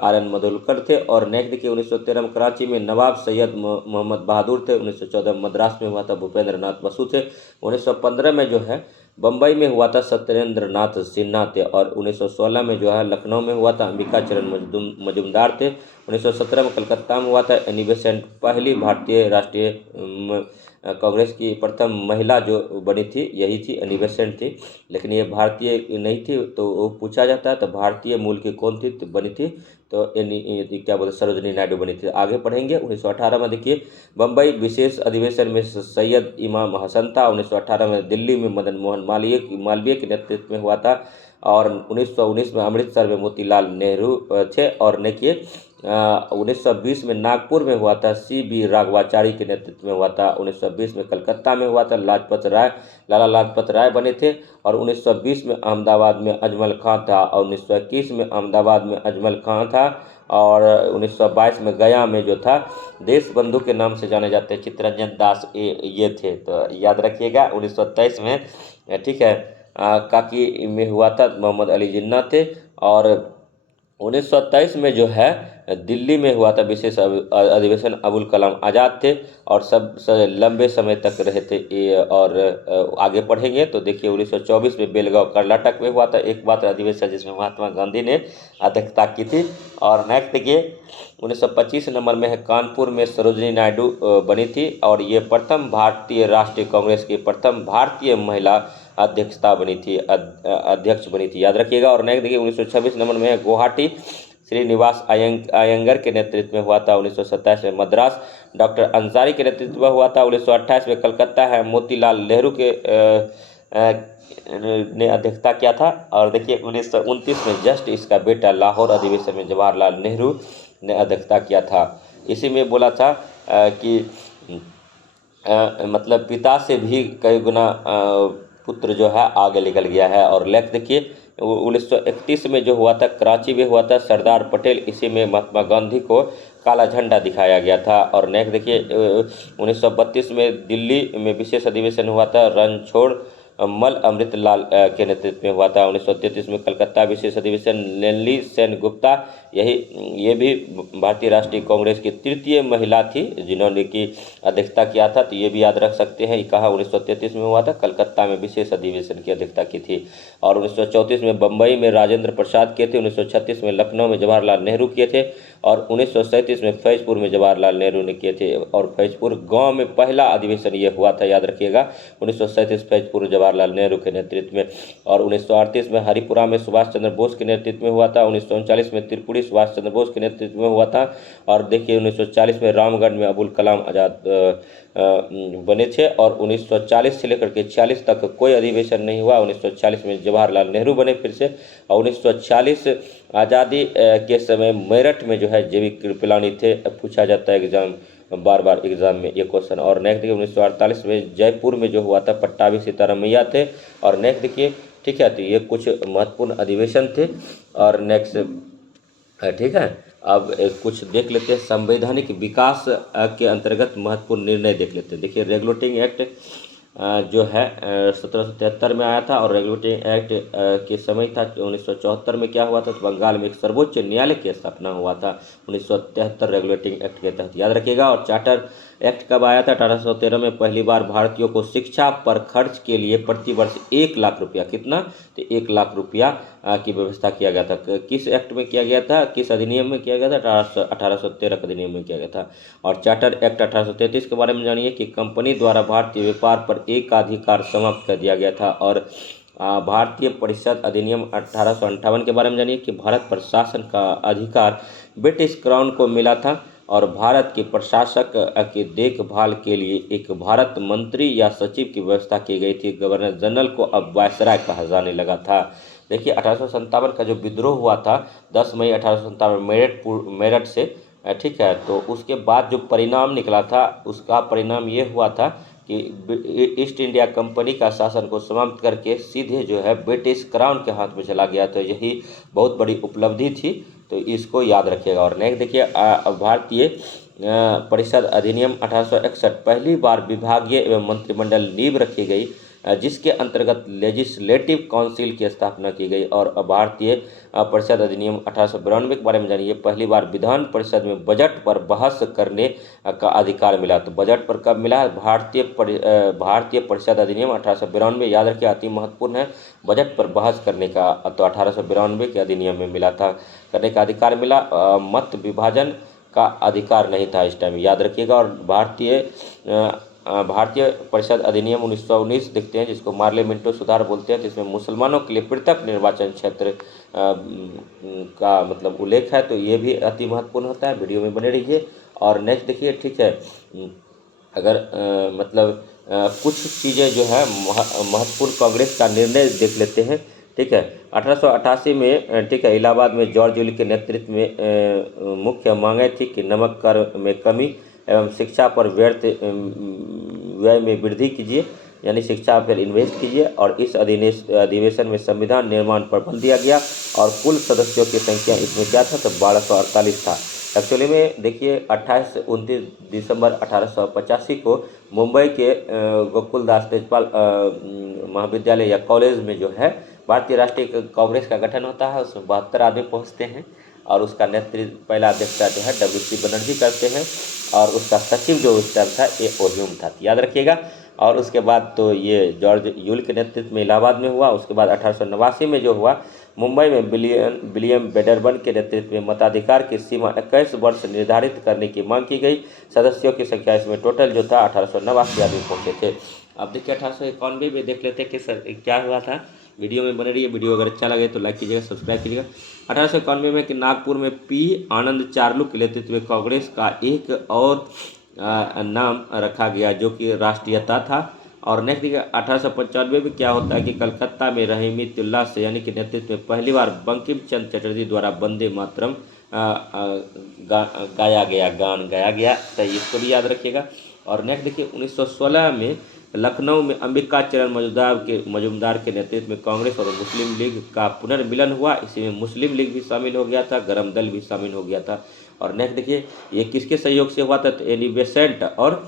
RN मधुलकर थे। और नेक्स्ट देखिए 1913 में कराची में नवाब सैयद मोहम्मद बहादुर थे। 1914 में मद्रास में हुआ था भूपेंद्र नाथ बसु थे। 1915 में जो है बम्बई में हुआ था सत्येंद्र नाथ सिन्हा थे। और 1916 में जो है लखनऊ में हुआ था अंबिका चरण मजुमदार थे। 1917 में कलकत्ता में हुआ था एनी बेसेंट, पहली भारतीय राष्ट्रीय कांग्रेस की प्रथम महिला जो बनी थी यही थी, एनी बेसेंट थी, लेकिन ये भारतीय नहीं थी। तो वो पूछा जाता है तो भारतीय मूल की कौन थी तो बनी थी, तो क्या बोलते सरोजनी नायडू बनी थी। आगे पढ़ेंगे। 1918 में देखिए बम्बई विशेष अधिवेशन में सैयद इमाम हसन था। 1918 में दिल्ली में मदन मोहन मालवीय के नेतृत्व में हुआ था। और 1919 में अमृतसर में मोतीलाल नेहरू थे। और देखिए 1920 में नागपुर में हुआ था, CB राघवाचारी के नेतृत्व में हुआ था। 1920 में कलकत्ता में हुआ था, लाला लाजपत राय बने थे। और 1920 में अहमदाबाद में अजमल खां था, और 1921 में अहमदाबाद में अजमल खां था। और 1922 में गया में जो था देश बंधु के नाम से जाने जाते हैं चित्तरंजन दास, ये थे। तो याद रखिएगा 1923 में, ठीक है, काकी में हुआ था, मोहम्मद अली जिन्ना थे। और 1923 में जो है दिल्ली में हुआ था विशेष अधिवेशन, अबुल कलाम आज़ाद थे और लंबे समय तक रहे थे ये। और आगे पढ़ेंगे तो देखिए 1924 में बेलगांव कर्नाटक में हुआ था एक मात्र अधिवेशन, जिसमें महात्मा गांधी ने अध्यक्षता की थी। और नेक्स्ट देखिए 1925 नंबर में है, कानपुर में सरोजिनी नायडू बनी थी, और ये प्रथम भारतीय राष्ट्रीय कांग्रेस की प्रथम भारतीय महिला अध्यक्ष बनी थी, याद रखिएगा। और नेक्स्ट देखिए 1926 नंबर में है, गुवाहाटी श्रीनिवास अयंगर के नेतृत्व में हुआ था। 1927 में मद्रास डॉक्टर अंसारी के नेतृत्व में हुआ था। 1928 में कलकत्ता है, मोतीलाल नेहरू के ने अध्यक्षता किया था। और देखिए 1929 में जस्ट इसका बेटा लाहौर अधिवेशन में जवाहरलाल नेहरू ने अध्यक्षता किया था। इसी में बोला था कि मतलब पिता से भी कई गुना पुत्र जो है आगे निकल गया है। और लेख देखिए 1931 में जो हुआ था कराची में हुआ था, सरदार पटेल, इसी में महात्मा गांधी को काला झंडा दिखाया गया था। और नेक्स्ट देखिए 1932 में दिल्ली में विशेष अधिवेशन हुआ था, रणछोड़ मल अमृतलाल के नेतृत्व में हुआ था। 1933 में कलकत्ता विशेष अधिवेशन, नेल्ली सेन गुप्ता, ये भी भारतीय राष्ट्रीय कांग्रेस की तृतीय महिला थी जिन्होंने की अध्यक्षता किया था, तो ये भी याद रख सकते हैं। ये कहा 1933 में हुआ था, कलकत्ता में विशेष अधिवेशन की अध्यक्षता की थी। और 1934 में बम्बई में राजेंद्र प्रसाद किए थे। 1936 में लखनऊ में जवाहरलाल नेहरू किए थे। और 1937 में फैजपुर में जवाहरलाल नेहरू ने किए थे। और फैजपुर गांव में पहला अधिवेशन ये हुआ था, याद रखिएगा 1937 फैजपुर जवाहरलाल नेहरू के नेतृत्व में। और 1938 में हरिपुरा में सुभाष चंद्र बोस के नेतृत्व में हुआ था। 1939 में त्रिपुरी सुभाष चंद्र बोस के नेतृत्व में हुआ था। और देखिए 1940 में रामगढ़ में अबुल कलाम आज़ाद बने थे। और 1940 से लेकर के 46 तक कोई अधिवेशन नहीं हुआ। 1940 में जवाहरलाल नेहरू बने फिर से। और 1940 आज़ादी के समय मेरठ में जो है JV कृपलानी थे, पूछा जाता है एग्जाम, बार एग्जाम में ये क्वेश्चन। और नेक्स्ट देखिए 1948 में जयपुर में जो हुआ था पट्टाभी सीतारामैया थे। और नेक्स्ट देखिए, ठीक है, तो ये कुछ महत्वपूर्ण अधिवेशन थे। और नेक्स्ट, ठीक है, अब कुछ देख लेते हैं संवैधानिक विकास के अंतर्गत महत्वपूर्ण निर्णय देख लेते हैं। देखिए रेगुलेटिंग एक्ट जो है 1773 में आया था। और रेगुलेटिंग एक्ट के समय था 1974 में क्या हुआ था, तो बंगाल में एक सर्वोच्च न्यायालय की स्थापना हुआ था 1973 रेगुलेटिंग एक्ट के तहत, याद रखिएगा। और चार्टर एक्ट कब आया था, 1813 में पहली बार भारतीयों को शिक्षा पर खर्च के लिए प्रतिवर्ष 1 लाख रुपया, कितना, तो 1 लाख रुपया की व्यवस्था किया गया था। किस एक्ट में किया गया था, किस अधिनियम में किया गया था, 1813 के अधिनियम में किया गया था। और चार्टर एक्ट 1833 के बारे में जानिए कि कंपनी द्वारा भारतीय व्यापार पर एकाधिकार समाप्त कर दिया गया था। और भारतीय परिषद अधिनियम 1858 के बारे में जानिए कि भारत पर शासन का अधिकार ब्रिटिश क्राउन को मिला था। और भारत के प्रशासक की देखभाल के लिए एक भारत मंत्री या सचिव की व्यवस्था की गई थी। गवर्नर जनरल को अब वायसराय कहा जाने लगा था। देखिए 1857 का जो विद्रोह हुआ था 10 मई 1857 मेरठ से, ठीक है, तो उसके बाद जो परिणाम निकला था उसका परिणाम ये हुआ था कि ईस्ट इंडिया कंपनी का शासन को समाप्त करके सीधे जो है ब्रिटिश क्राउन के हाथ में चला गया। तो यही बहुत बड़ी उपलब्धि थी, तो इसको याद रखिएगा। और नेक्स्ट देखिए भारतीय परिषद अधिनियम 1861 पहली बार विभागीय एवं मंत्रिमंडल नींव रखी गई, जिसके अंतर्गत लेजिस्लेटिव काउंसिल की स्थापना की गई। और भारतीय परिषद अधिनियम 1892 के बारे में जानिए, पहली बार विधान परिषद में बजट पर बहस करने का अधिकार मिला। तो बजट पर कब मिला, भारतीय परिषद अधिनियम 1892, याद रखिए अति महत्वपूर्ण है, बजट पर बहस करने का तो 1892 के अधिनियम में मिला था, करने का अधिकार मिला। मत विभाजन का अधिकार नहीं था इस टाइम, याद रखिएगा। और भारतीय परिषद अधिनियम 1919 देखते हैं, जिसको मार्ले मिंटो सुधार बोलते हैं, जिसमें मुसलमानों के लिए पृथक निर्वाचन क्षेत्र का मतलब उल्लेख है। तो ये भी अति महत्वपूर्ण होता है, वीडियो में बने रहिए। और नेक्स्ट देखिए, ठीक है, अगर कुछ चीज़ें जो है महत्वपूर्ण कांग्रेस का निर्णय देख लेते हैं, ठीक है। 1888 में ठीक है, इलाहाबाद में जॉर्ज यूल के नेतृत्व में मुख्य मांगें थी कि नमक कर में कमी एवं शिक्षा पर व्यर्थ व्यय में वृद्धि कीजिए, यानी शिक्षा पर इन्वेस्ट कीजिए। और इस अधिवेशन में संविधान निर्माण पर बल दिया गया और कुल सदस्यों की संख्या इसमें क्या था, तो 1248 था। एक्चुअली में देखिए 29 दिसंबर 1885 को मुंबई के गोकुलदास तेजपाल महाविद्यालय या कॉलेज में जो है भारतीय राष्ट्रीय कांग्रेस का गठन होता है। उसमें 72 आदमी पहुंचते हैं और उसका नेतृत्व पहला अध्यक्षता जो है WC बनर्जी करते हैं और उसका सचिव जो उस टाइम था ए ओह्यूम था, याद रखिएगा। और उसके बाद तो ये जॉर्ज यूल के नेतृत्व में इलाहाबाद में हुआ। उसके बाद 1889 में जो हुआ मुंबई में विलियम बेडरबन के नेतृत्व में मताधिकार की सीमा 21 वर्ष निर्धारित करने की मांग की गई। सदस्यों की संख्या इसमें टोटल जो था 1889 आदमी पहुंचे थे। अब देखिए 1891 में देख लेते हैं कि सर क्या हुआ था। वीडियो में बने रहिए। वीडियो अगर अच्छा लगे तो लाइक कीजिएगा, सब्सक्राइब कीजिएगा। 1891 में कि नागपुर में पी आनंद चार्लू के नेतृत्व में कांग्रेस का एक और नाम रखा गया जो कि राष्ट्रीयता था। और नेक्स्ट देखिए 1895 में क्या होता है कि कलकत्ता में रहमतुल्लाह सैनी के नेतृत्व में पहली बार बंकिम चंद्र चटर्जी द्वारा वंदे मातरम गान गाया गया, तो इसको भी याद रखिएगा। और नेक्स्ट देखिए 1916 में लखनऊ में अंबिका चरण मजूमदार के नेतृत्व में कांग्रेस और मुस्लिम लीग का पुनर्मिलन हुआ। इसी में मुस्लिम लीग भी शामिल हो गया था, गरम दल भी शामिल हो गया था। और नेक्स्ट देखिए ये किसके सहयोग से हुआ था, तो एनी बेसेंट और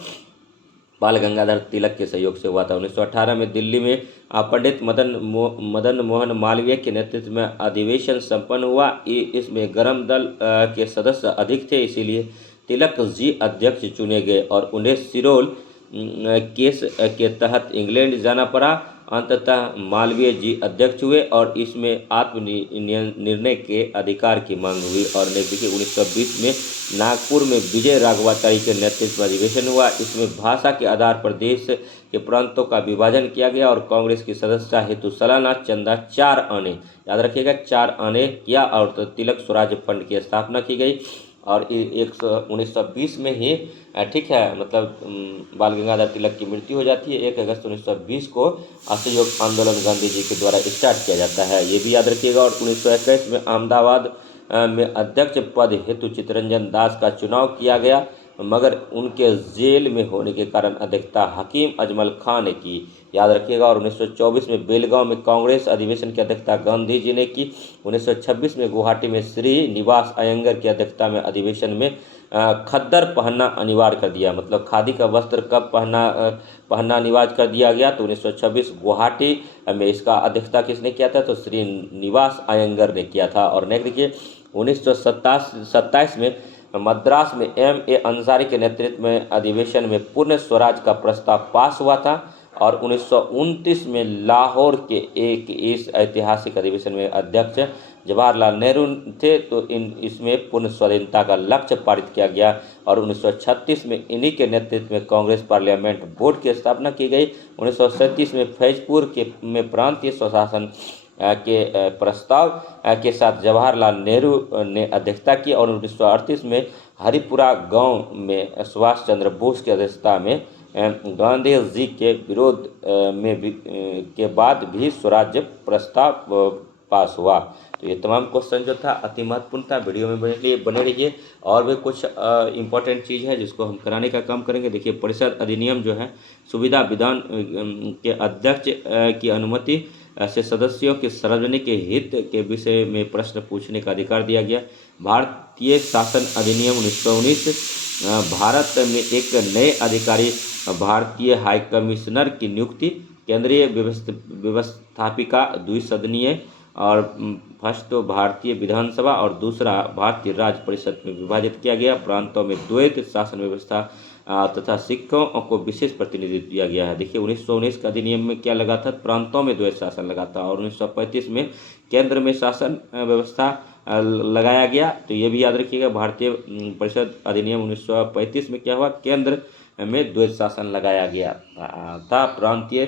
बाल गंगाधर तिलक के सहयोग से हुआ था। 1918 में दिल्ली में पंडित मदन मोहन मालवीय के नेतृत्व में अधिवेशन संपन्न हुआ। इसमें गरम दल के सदस्य अधिक थे, इसीलिए तिलक जी अध्यक्ष चुने गए और उन्हें सिरोल केस के तहत इंग्लैंड जाना पड़ा। अंततः मालवीय जी अध्यक्ष हुए और इसमें आत्मनिर्णय के अधिकार की मांग हुई। और देखिए 1920 में नागपुर में विजय राघवाचारी के नेतृत्व में अधिवेशन हुआ। इसमें भाषा के आधार पर देश के प्रांतों का विभाजन किया गया और कांग्रेस की सदस्यता हेतु सालाना चंदा 4 आने, याद रखिएगा 4 आने किया और तिलक स्वराज फंड की स्थापना की गई। और 1920 में ही ठीक है, मतलब बाल गंगाधर तिलक की मृत्यु हो जाती है। 1 अगस्त 1920 को असहयोग आंदोलन गांधी जी के द्वारा स्टार्ट किया जाता है, ये भी याद रखिएगा। और 1921 में अहमदाबाद में अध्यक्ष पद हेतु चित्तरंजन दास का चुनाव किया गया, मगर उनके जेल में होने के कारण अध्यक्षता हकीम अजमल खां ने की, याद रखिएगा। और 1924 में बेलगांव में कांग्रेस अधिवेशन की अध्यक्षता गांधी जी ने की। 1926 में गुवाहाटी में श्री निवास अयंगर की अध्यक्षता में अधिवेशन में खद्दर पहनना अनिवार्य कर दिया, मतलब खादी का वस्त्र कब पहनना अनिवार्य कर दिया गया, तो 1926 गुवाहाटी में इसका अध्यक्षता किसने किया था, तो श्री निवास अयंगर ने किया था। और नेक्स्ट देखिए 1927 में मद्रास में M.A. अंसारी के नेतृत्व में अधिवेशन में पूर्ण स्वराज का प्रस्ताव पास हुआ था। और 1929 में लाहौर के इस ऐतिहासिक अधिवेशन में अध्यक्ष जवाहरलाल नेहरू थे, तो इसमें पूर्ण स्वाधीनता का लक्ष्य पारित किया गया। और 1936 में इन्हीं के नेतृत्व में कांग्रेस पार्लियामेंट बोर्ड की स्थापना की गई। 1937 में फैजपुर में प्रांतीय स्वशासन के प्रस्ताव के साथ जवाहरलाल नेहरू ने अध्यक्षता की। और 1938 में हरिपुरा गांव में सुभाष चंद्र बोस की अध्यक्षता में गांधी जी के विरोध के बाद भी स्वराज्य प्रस्ताव पास हुआ। तो ये तमाम क्वेश्चन जो था अति महत्वपूर्ण था। वीडियो में बने रहिए। और भी कुछ इम्पोर्टेंट चीज़ है जिसको हम कराने का काम करेंगे। देखिए परिषद अधिनियम जो है सुविधा विधान के अध्यक्ष की अनुमति से सदस्यों के सार्वजनिक हित के विषय में प्रश्न पूछने का अधिकार दिया गया। भारतीय शासन अधिनियम 1919 भारत में एक नए अधिकारी भारतीय हाई कमिश्नर की नियुक्ति, केंद्रीय व्यवस्थापिका द्विसदनीय और फर्स्ट तो भारतीय विधानसभा और दूसरा भारतीय राज्य परिषद में विभाजित किया गया। प्रांतों में द्वैत शासन व्यवस्था तथा सिखों को विशेष प्रतिनिधित्व दिया गया है। देखिए 1919 का अधिनियम में क्या लगा था, प्रांतों में द्वैत शासन लगा था। और 1935 में केंद्र में शासन व्यवस्था लगाया गया, तो ये भी याद रखिएगा। भारतीय परिषद अधिनियम 1935 में क्या हुआ, केंद्र में द्वैत शासन लगाया गया था। प्रांतीय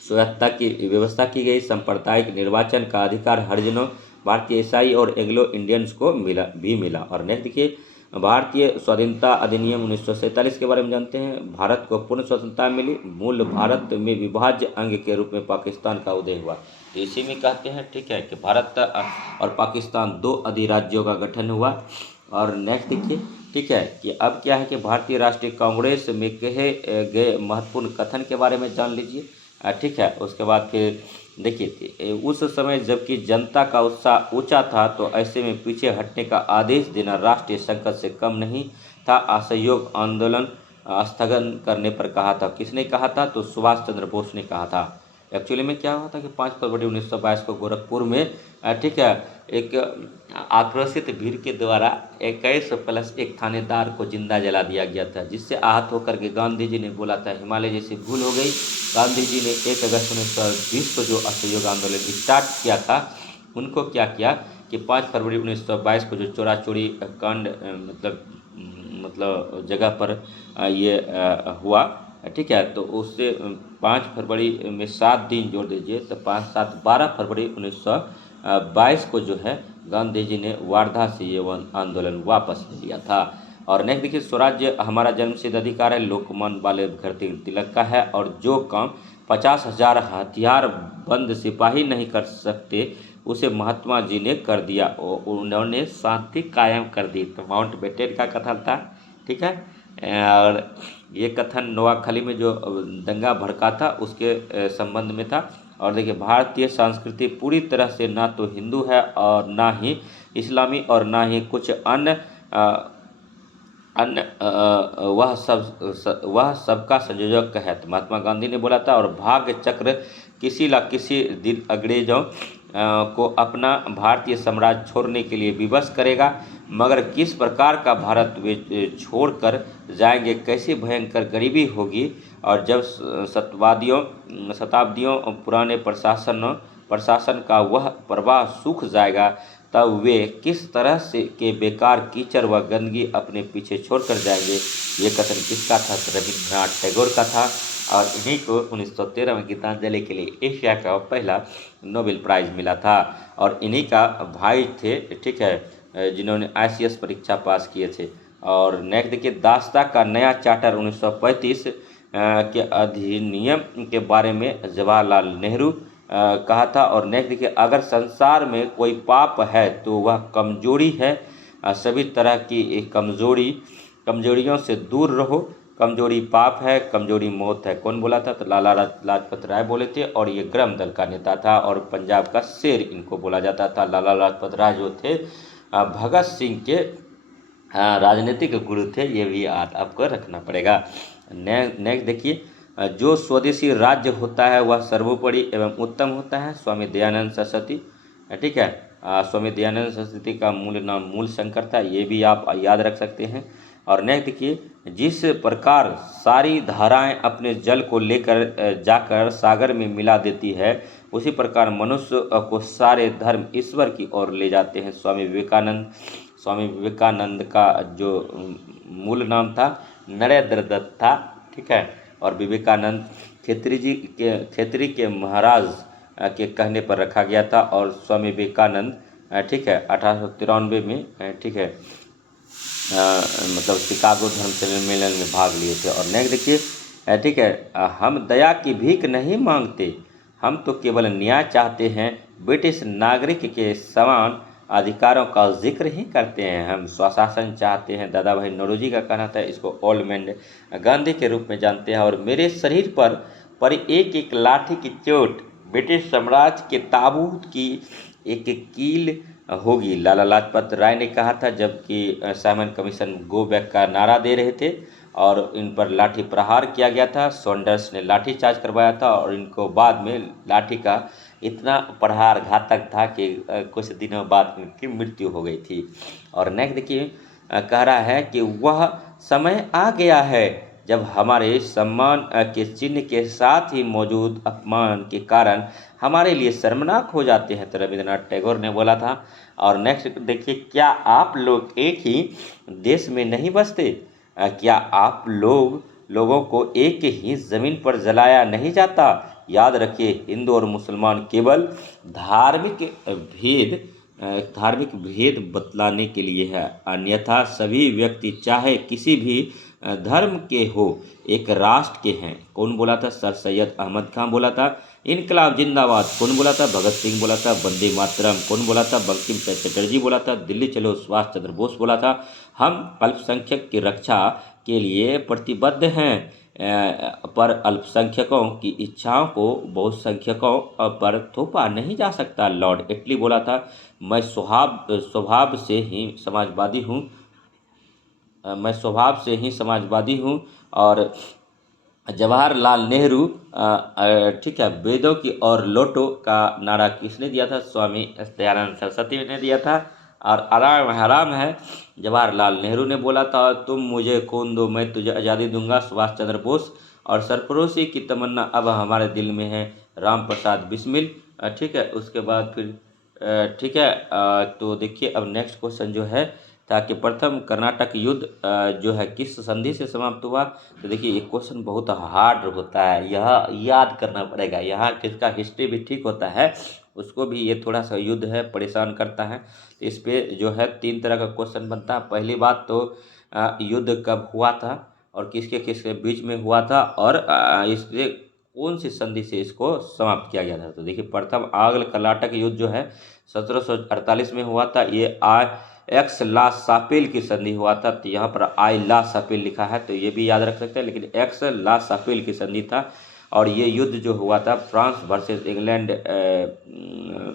स्वायत्तता की व्यवस्था की गई। सांप्रदायिक निर्वाचन का अधिकार हरिजनों, भारतीय ईसाई और एंग्लो इंडियंस को मिला। और नेक्स्ट देखिए भारतीय स्वाधीनता अधिनियम 1947 के बारे में जानते हैं। भारत को पूर्ण स्वतंत्रता मिली, मूल भारत में विभाज्य अंग के रूप में पाकिस्तान का उदय हुआ। तो इसी में कहते हैं, ठीक है, कि भारत और पाकिस्तान दो अधिराज्यों का गठन हुआ। और नेक्स्ट देखिए, ठीक है, कि अब क्या है कि भारतीय राष्ट्रीय कांग्रेस में कहे गए महत्वपूर्ण कथन के बारे में जान लीजिए। ठीक है, उसके बाद फिर देखिए, उस समय जबकि जनता का उत्साह ऊंचा था तो ऐसे में पीछे हटने का आदेश देना राष्ट्रीय संकट से कम नहीं था। असहयोग आंदोलन स्थगन करने पर कहा था। किसने कहा था? तो सुभाष चंद्र बोस ने कहा था। एक्चुअली में क्या हुआ था कि 5 फरवरी 1922 को गोरखपुर में ठीक है, एक आक्रोशित भीड़ के द्वारा 21+1 थानेदार को जिंदा जला दिया गया था, जिससे आहत होकर के गांधी जी ने बोला था हिमालय जैसी भूल हो गई। गांधी जी ने 1 अगस्त 1920 को जो असहयोग आंदोलन स्टार्ट किया था, उनको क्या किया कि 5 फरवरी 1922 को जो चोरा चोरी कांड मतलब जगह पर ये हुआ, ठीक है, तो उससे 5 फरवरी में 7 दिन जोड़ दीजिए तो 5, 7, 12 फरवरी 1922 को जो है गांधी जी ने वार्धा से ये आंदोलन वापस ले लिया था। और नेक्स्ट देखिए, स्वराज्य हमारा जन्मसिद्ध अधिकार है, लोकमान्य बाल गणतंत्र तिलक का है, और जो काम 50,000 हथियार बंद सिपाही नहीं कर सकते उसे महात्मा जी ने कर दिया। उन्होंने शांति कायम कर दी। तो माउंटबेटन का कथन था, ठीक है। और ये कथन नोआखली में जो दंगा भड़का था उसके संबंध में था। और देखिए, भारतीय संस्कृति पूरी तरह से ना तो हिंदू है और ना ही इस्लामी और ना ही कुछ अन्य वह सबका संयोजक है। तो महात्मा गांधी ने बोला था। और भाग्य चक्र किसी न किसी दिन अंग्रेजों को अपना भारतीय साम्राज्य छोड़ने के लिए विवश करेगा, मगर किस प्रकार का भारत वे छोड़कर जाएंगे, कैसी भयंकर गरीबी होगी, और जब शताब्दियों पुराने प्रशासन का वह प्रवाह सूख जाएगा, तब वे किस तरह से के बेकार कीचड़ व गंदगी अपने पीछे छोड़कर जाएंगे। ये कथन किसका था? रविंद्रनाथ टैगोर का था। और इन्हीं को 1913 में गीतांजलि के लिए एशिया का पहला नोबेल प्राइज़ मिला था। और इन्हीं का भाई थे, ठीक है, जिन्होंने ICS परीक्षा पास किए थे। और नेक्स्ट देखिए, दास्ता का नया चार्टर 1935 के अधिनियम के बारे में जवाहरलाल नेहरू कहा था। और नेक्स्ट देखिए, अगर संसार में कोई पाप है तो वह कमजोरी है। सभी तरह की कमजोरियों से दूर रहो। कमजोरी पाप है, कमजोरी मौत है। कौन बोला था? तो लाला लाजपत राय बोले थे। और ये ग्राम दल का नेता था और पंजाब का शेर इनको बोला जाता था। लाला लाजपत राय जो थे भगत सिंह के राजनीतिक गुरु थे। ये भी याद आपको रखना पड़ेगा। नेक्स्ट देखिए, जो स्वदेशी राज्य होता है वह सर्वोपरि एवं उत्तम होता है। स्वामी दयानंद सरस्वती, ठीक है, स्वामी दयानंद सरस्वती का मूल नाम मूल शंकर था। ये भी आप याद रख सकते हैं। और नेक्स्ट देखिए, जिस प्रकार सारी धाराएं अपने जल को लेकर जाकर सागर में मिला देती है, उसी प्रकार मनुष्य को सारे धर्म ईश्वर की ओर ले जाते हैं। स्वामी विवेकानंद का जो मूल नाम था नरेंद्र दत्त था, ठीक है। और विवेकानंद खेतरी के महाराज के कहने पर रखा गया था। और स्वामी विवेकानंद, ठीक है, 1893 में, ठीक है, मतलब शिकागो धर्म सम्मेलन में भाग लिए थे। और नेक्स्ट देखिए, ठीक है, हम दया की भीख नहीं मांगते, हम तो केवल न्याय चाहते हैं। ब्रिटिश नागरिक के समान अधिकारों का जिक्र ही करते हैं। हम स्वशासन चाहते हैं। दादा भाई नौरोजी का कहना था। इसको ओल्ड मैन गांधी के रूप में जानते हैं। और मेरे शरीर पर एक एक लाठी की चोट ब्रिटिश साम्राज्य के ताबूत की एक कील होगी, लाला लाजपत राय ने कहा था, जबकि साइमन कमीशन गो बैक का नारा दे रहे थे और इन पर लाठी प्रहार किया गया था। सॉन्डर्स ने लाठी चार्ज करवाया था और इनको बाद में लाठी का इतना प्रहार घातक था कि कुछ दिनों बाद इनकी मृत्यु हो गई थी। और नेक्स्ट देखिए, कह रहा है कि वह समय आ गया है जब हमारे सम्मान के चिन्ह के साथ ही मौजूद अपमान के कारण हमारे लिए शर्मनाक हो जाते हैं। तो रविंद्रनाथ टैगोर ने बोला था। और नेक्स्ट देखिए, क्या आप लोग एक ही देश में नहीं बसते? क्या आप लोगों को एक ही ज़मीन पर जलाया नहीं जाता? याद रखिए, हिंदू और मुसलमान केवल धार्मिक भेद धार्मिक भेद बतलाने के लिए है, अन्यथा सभी व्यक्ति चाहे किसी भी धर्म के हो एक राष्ट्र के हैं। कौन बोला था? सर सैयद अहमद खान बोला था। इनकलाब जिंदाबाद कौन बोला था? भगत सिंह बोला था। वंदे मातरम कौन बोला था? बंकिम चटर्जी बोला था। दिल्ली चलो सुभाष चंद्र बोस बोला था। हम अल्पसंख्यक की रक्षा के लिए प्रतिबद्ध हैं, पर अल्पसंख्यकों की इच्छाओं को बहुसंख्यकों पर थोपा नहीं जा सकता, लॉर्ड एटली बोला था। मैं स्वभाव से ही समाजवादी हूँ, मैं स्वभाव से ही समाजवादी हूँ। और जवाहरलाल नेहरू ठीक है, वेदों की और लौटो का नारा किसने दिया था? स्वामी दयानंद सरस्वती ने दिया था। और आराम हराम है जवाहरलाल नेहरू ने बोला था। तुम मुझे खून दो मैं तुझे आज़ादी दूंगा, सुभाष चंद्र बोस। और सरफरोशी की तमन्ना अब हमारे दिल में है, राम प्रसाद बिस्मिल। ठीक है, उसके बाद फिर ठीक है, तो देखिए अब नेक्स्ट क्वेश्चन जो है ताकि प्रथम कर्नाटक युद्ध जो है किस संधि से समाप्त हुआ? तो देखिए ये क्वेश्चन बहुत हार्ड होता है, यह याद करना पड़ेगा। यहाँ किसका हिस्ट्री भी ठीक होता है उसको भी ये थोड़ा सा युद्ध है परेशान करता है। तो इस पे जो है 3 तरह का क्वेश्चन बनता है। पहली बात तो युद्ध कब हुआ था और किसके किसके बीच में हुआ था, और इससे कौन सी संधि से इसको समाप्त किया गया था? तो देखिए प्रथम आंग्ल कर्नाटक युद्ध जो है 1748 में हुआ था। ये एक्स ला सापेल की संधि हुआ था। तो यहाँ पर आई ला सापेल लिखा है तो ये भी याद रख सकते हैं, लेकिन एक्स ला सापेल की संधि था। और ये युद्ध जो हुआ था फ्रांस वर्सेस इंग्लैंड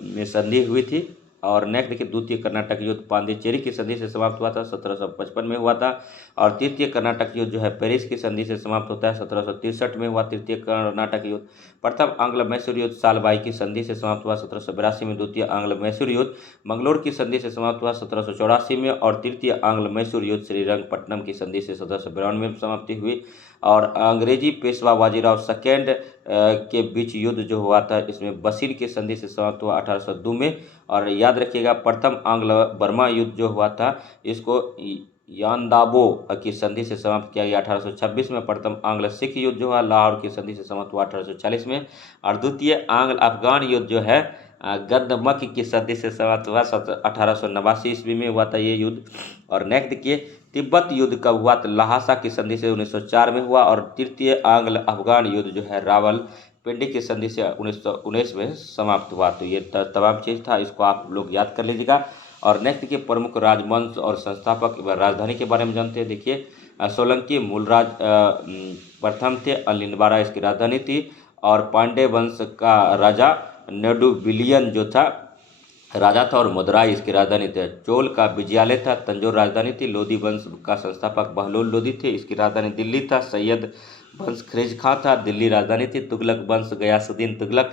में संधि हुई थी। और नेक्स्ट देखिए द्वितीय कर्नाटक युद्ध पांडिचेरी की संधि से समाप्त हुआ था, 1755 में हुआ था। और तृतीय कर्नाटक युद्ध जो है पेरिस की संधि से समाप्त होता है, 1763 में हुआ तृतीय कर्नाटक युद्ध। प्रथम आंग्ल मैसूर युद्ध सालबाई की संधि से समाप्त हुआ 1782 में। द्वितीय आंग्ल मैसूर युद्ध मंगलोर की संधि से समाप्त हुआ 1784 में। और तृतीय आंग्ल मैसूर युद्ध श्रीरंगपट्टनम की संधि से 1792 में समाप्ति हुई। और अंग्रेजी पेशवा बाजीराव सेकेंड के बीच युद्ध जो हुआ था इसमें बसीर की संधि से समाप्त हुआ 1802 में। और याद रखिएगा प्रथम आंग्ल बर्मा युद्ध जो हुआ था इसको यानदाबो की संधि से समाप्त किया गया 1826 में। प्रथम आंग्ल सिख युद्ध जो हुआ लाहौर की संधि से समाप्त हुआ 1840 में। और द्वितीय आंग्ल अफगान युद्ध जो है गंदमक की संधि से समाप्त हुआ 1889 ईस्वी में हुआ था ये युद्ध। और नेक्स्ट देखिए तिब्बत युद्ध कब हुआ? तो लहासा की संधि से 1904 में हुआ। और तृतीय आंग्ल अफगान युद्ध जो है रावल पिंडी की संधि से 1919 में समाप्त हुआ। तो ये तमाम चीज़ था, इसको आप लोग याद कर लीजिएगा। और नेक्स्ट देखिए प्रमुख राजवंश और संस्थापक राजधानी के बारे में जानते हैं। देखिए सोलंकी मूलराज प्रथम थे, अलिनबारा इसकी राजधानी थी। और पांडे वंश का राजा नेडुबिलियन जो था राजा था और मदुराई इसकी राजधानी थी। चोल का विजयालय था, तंजौर राजधानी थी। लोधी वंश का संस्थापक बहलोल लोधी थे, इसकी राजधानी दिल्ली था। सैयद वंश खिलजी खां था, दिल्ली राजधानी थी। तुगलक वंश गयासुद्दीन तुगलक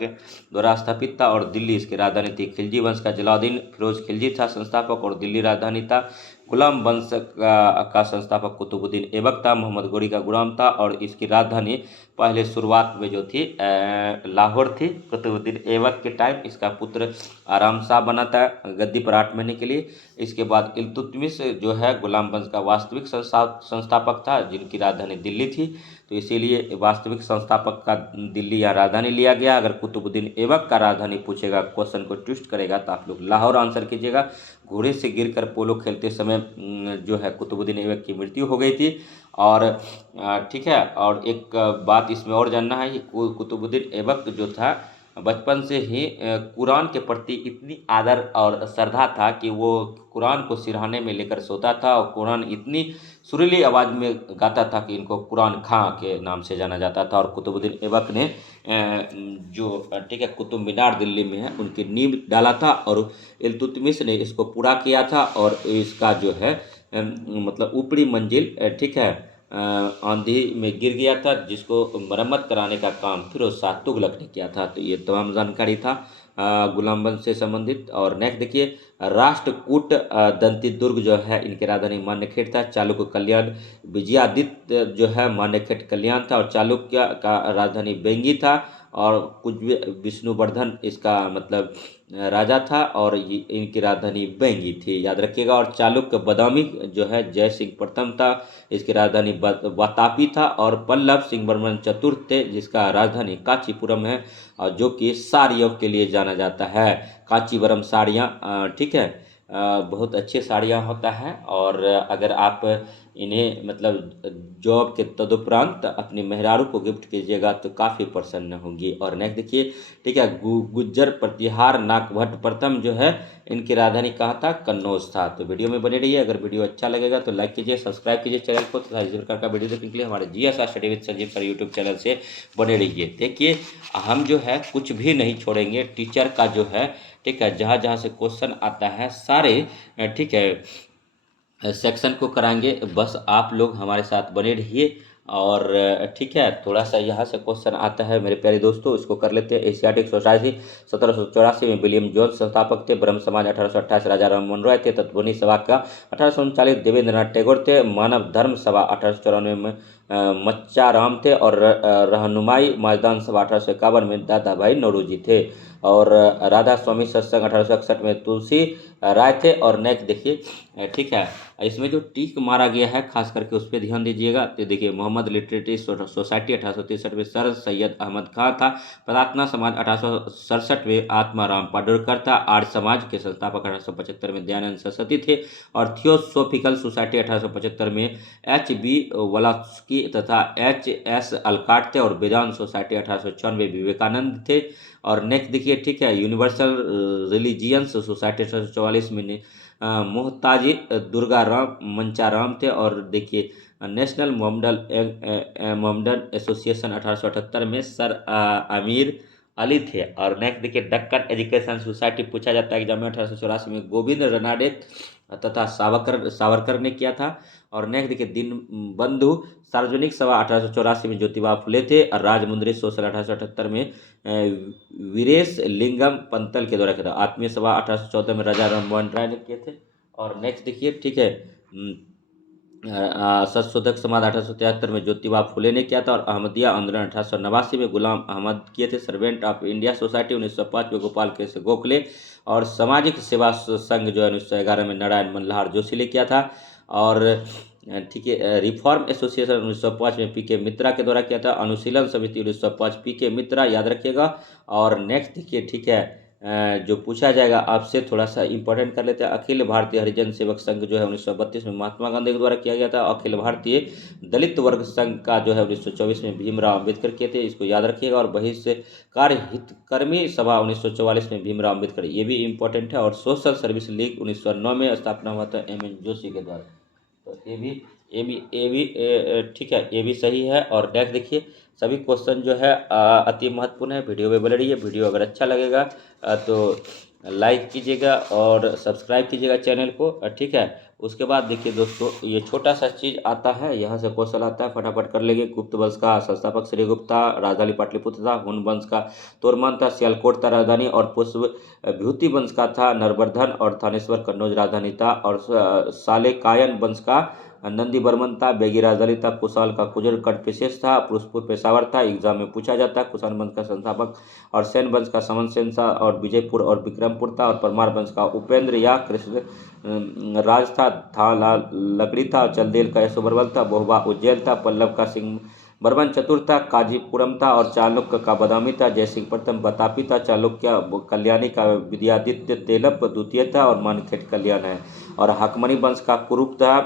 द्वारा स्थापित था और दिल्ली इसकी राजधानी थी। खिलजी वंश का जलाउद्दीन फिरोज खिलजी था संस्थापक और दिल्ली राजधानी था। गुलाम वंश का संस्थापक कुतुबुद्दीन ऐबक था, मोहम्मद गौरी का गुलाम था और इसकी राजधानी पहले शुरुआत में जो थी लाहौर थी। कुतुबुद्दीन ऐबक के टाइम इसका पुत्र आराम शाह बना था गद्दी पर 8 महीने के लिए। इसके बाद इल्तुतमिश जो है गुलाम वंश का वास्तविक संस्थापक था जिनकी राजधानी दिल्ली थी। तो इसीलिए वास्तविक संस्थापक का दिल्ली या राजधानी लिया गया। अगर कुतुबुद्दीन ऐबक का राजधानी पूछेगा, क्वेश्चन को ट्विस्ट करेगा तो आप लोग लाहौर आंसर कीजिएगा। घोड़े से गिरकर पोलो खेलते समय जो है कुतुबुद्दीन ऐबक की मृत्यु हो गई थी। और ठीक है, और एक बात इसमें और जानना है कि कुतुबुद्दीन ऐबक जो था बचपन से ही कुरान के प्रति इतनी आदर और श्रद्धा था कि वो कुरान को सिरहाने में लेकर सोता था और कुरान इतनी सुरीली आवाज़ में गाता था कि इनको कुरान खां के नाम से जाना जाता था। और कुतुबुद्दीन ऐबक ने जो ठीक है कुतुब मीनार दिल्ली में है उनकी नींव डाला था और इल्तुतमिश ने इसको पूरा किया था। और इसका जो है मतलब ऊपरी मंजिल ठीक है आंधी में गिर गया था, जिसको मरम्मत कराने का काम फिरोज शाह तुगलक ने किया था। तो ये तमाम जानकारी था गुलाम वंश से संबंधित। और नेक्स्ट देखिए राष्ट्रकूट दंती दुर्ग जो है इनकी राजधानी मान्यखेड़ था। चालुक्य कल्याण विजयादित्य जो है मान्यखेड़ कल्याण था और चालुक्य का राजधानी बेंगी था। और कुछ विष्णुवर्धन इसका मतलब राजा था, और ये इनकी राजधानी बैंगी थी, याद रखिएगा। और चालुक्य बदामी जो है जय सिंह प्रथम था, इसकी राजधानी वातापी था। और पल्लव सिंह वर्मन चतुर्थ थे, जिसका राजधानी कांचीपुरम है, और जो कि साड़ियों के लिए जाना जाता है। कांचीवरम साड़ियाँ, ठीक है, बहुत अच्छे साड़ियाँ होता है। और अगर आप इन्हें मतलब जॉब के तदुपरांत अपनी मेहरारू को गिफ्ट कीजिएगा तो काफ़ी प्रसन्न होंगी। और नेक्स्ट देखिए, ठीक है, गुज्जर प्रतिहार नागभट्ट प्रथम जो है इनकी राजधानी कहाँ था, कन्नौज था। तो वीडियो में बने रहिए। अगर वीडियो अच्छा लगेगा तो लाइक कीजिए, सब्सक्राइब कीजिए चैनल को, तथा इसी प्रकार का वीडियो देखने के लिए हमारे GSR study with Sanjeev sir YouTube channel से बने रहिए। देखिए, हम जो है कुछ भी नहीं छोड़ेंगे, टीचर का जो है, ठीक है, जहाँ जहाँ से क्वेश्चन आता है सारे, ठीक है, सेक्शन को कराएंगे। बस आप लोग हमारे साथ बने रहिए। और ठीक है, थोड़ा सा यहाँ से क्वेश्चन आता है मेरे प्यारे दोस्तों, इसको कर लेते हैं। एशियाटिक सोसाइटी 1784 में विलियम जोन्स संस्थापक थे। ब्रह्म समाज 1828 राजा राममोहन रॉय थे। तत्वनी सभा का 1839 देवेंद्रनाथ टैगोर थे। मानव धर्म सभा 1894 में मच्चा राम थे। और रहनुमाई मैदान सभा 1851 में दादा भाई नौरोजी थे। और राधा स्वामी सत्संग 1861 में तुलसी राय थे। और नेक्स्ट देखिए, ठीक है, इसमें जो टिक मारा गया है खास करके उस पर ध्यान दीजिएगा। तो देखिए, मोहम्मद लिटरेरी सोसाइटी 1863 में सर सैयद अहमद खान था। प्रार्थना समाज 1867 में आत्माराम पाडुरकर था। आर्य समाज के संस्थापक 1875 में दयानंद सरस्वती थे। और थियोसोफिकल सोसाइटी 1875 में HB वलास्की तथा HS अलकाट थे। और वेदांत सोसाइटी 1896 विवेकानंद थे। और नेक्स्ट देखिए, ठीक है, यूनिवर्सल रिलीजियंस सोसाइटी 1844 में मोहताजी दुर्गाराम मंचाराम थे। और देखिए, नेशनल मोहम्मडन एसोसिएशन 1878 में सर आमिर अली थे। और नेक्स्ट देखिए, दक्कन एजुकेशन सोसाइटी पूछा जाता है एग्जाम में 1884 में गोविंद रनाडे तथा सावरकर ने किया था। और नेक्स्ट देखिए, दीनबंधु सार्वजनिक सभा 1884 में ज्योतिबा फुले थे। और राजमुंद्री सोशल 1878 में वीरेश लिंगम पंतल के द्वारा किया था। आत्मीय सभा 1814 में राजा राममोहन राय ने किए थे। और नेक्स्ट देखिए, ठीक है, संशोधक समाज 1873 में ज्योतिबा फुले ने किया था। और अहमदिया आंदोलन 1889 में गुलाम अहमद किए थे। सर्वेंट ऑफ इंडिया सोसाइटी 1905 में गोपाल कृष्ण गोखले। और सामाजिक सेवा संघ जो है 1911 में नारायण मल्हार जोशी ने किया था। और ठीक है, रिफॉर्म एसोसिएशन 1905 में PK मित्रा के द्वारा किया था। अनुशीलन समिति 1905 PK मित्रा, याद रखिएगा। और नेक्स्ट देखिए, ठीक है, जो पूछा जाएगा आपसे थोड़ा सा इंपॉर्टेंट कर लेते हैं। अखिल भारतीय हरिजन सेवक संघ जो है 1932 में महात्मा गांधी के द्वारा किया गया था। अखिल भारतीय दलित वर्ग संघ का जो है 1924 में भीमराव अम्बेडकर किए थे, इसको याद रखिएगा। और बहिष्कार हितकर्मी सभा 1944 में भीमराव अम्बेडकर, ये भी इंपॉर्टेंट है। और सोशल सर्विस लीग 1909 में स्थापना हुआ था MN जोशी के द्वारा। तो ये भी ठीक है, ये भी सही है। और नेक्स्ट देखिए, सभी क्वेश्चन जो है अति महत्वपूर्ण है। वीडियो में बने रहिए। वीडियो अगर अच्छा लगेगा तो लाइक कीजिएगा और सब्सक्राइब कीजिएगा चैनल को, ठीक है। उसके बाद देखिए दोस्तों, ये छोटा सा चीज़ आता है, यहाँ से क्वेश्चन आता है, फटाफट कर लेंगे। गुप्त वंश का संस्थापक श्री गुप्ता, राजधानी पाटलिपुत्र था। हुन वंश का तोरमान था, सियालकोट था राजधानी। और पुष्प विभूति वंश का था नरवर्धन और थानेश्वर कन्नौज राजधानी था। और सालेकायन वंश का नंदी बर्मन था, बेगी राजधानी था। कुशाल का कुजर कटपिशेष था। पुष्पुर पेशावर था, एग्जाम में पूछा जाता है। कुषाण वंश का संस्थापक और सेन वंश का समन सेन था। और विजयपुर और विक्रमपुर था। और परमार वंश का उपेंद्र या कृष्ण राज था लकड़ी था। चलदेल का यशोबरवल था। बोहबा उज्जैल था। पल्लव का सिंह बर्मन चतुर्थ था। काजीपुरम था। और चालुक्य का बदामी था। जयसिंह प्रथम बतापी था। चालुक्य कल्याणी का विद्यादित्य तेलप द्वितीय था। और मानखेट कल्याण है। और हकमनी वंश का कुरूप था।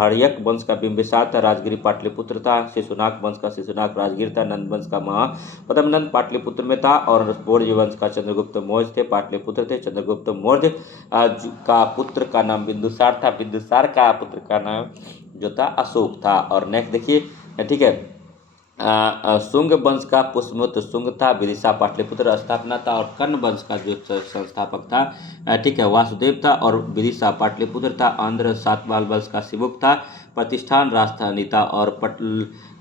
हरियक वंश का बिंबिसार था। राजगिरी पाटलिपुत्र था। शिशुनाग वंश का शिशुनाग राजगीर था। नंद वंश का महापद्मनंद पाटलिपुत्र में था। और मौर्य वंश का चंद्रगुप्त मौर्य थे, पाटलिपुत्र थे। चंद्रगुप्त मौर्य का पुत्र का नाम बिंदुसार था। बिंदुसार का पुत्र का नाम जो था अशोक था। और नेक्स्ट देखिए, ठीक है, शुंग वंश का पुष्पमुत्र शुंग था। विदिशा पाटलिपुत्र स्थापना था। और कर्ण वंश का जो संस्थापक था, ठीक है, वासुदेव था। और विदिशा पाटलिपुत्र था। आंध्र सातवाल वंश का शिवुक था। प्रतिष्ठान राजधानी था। और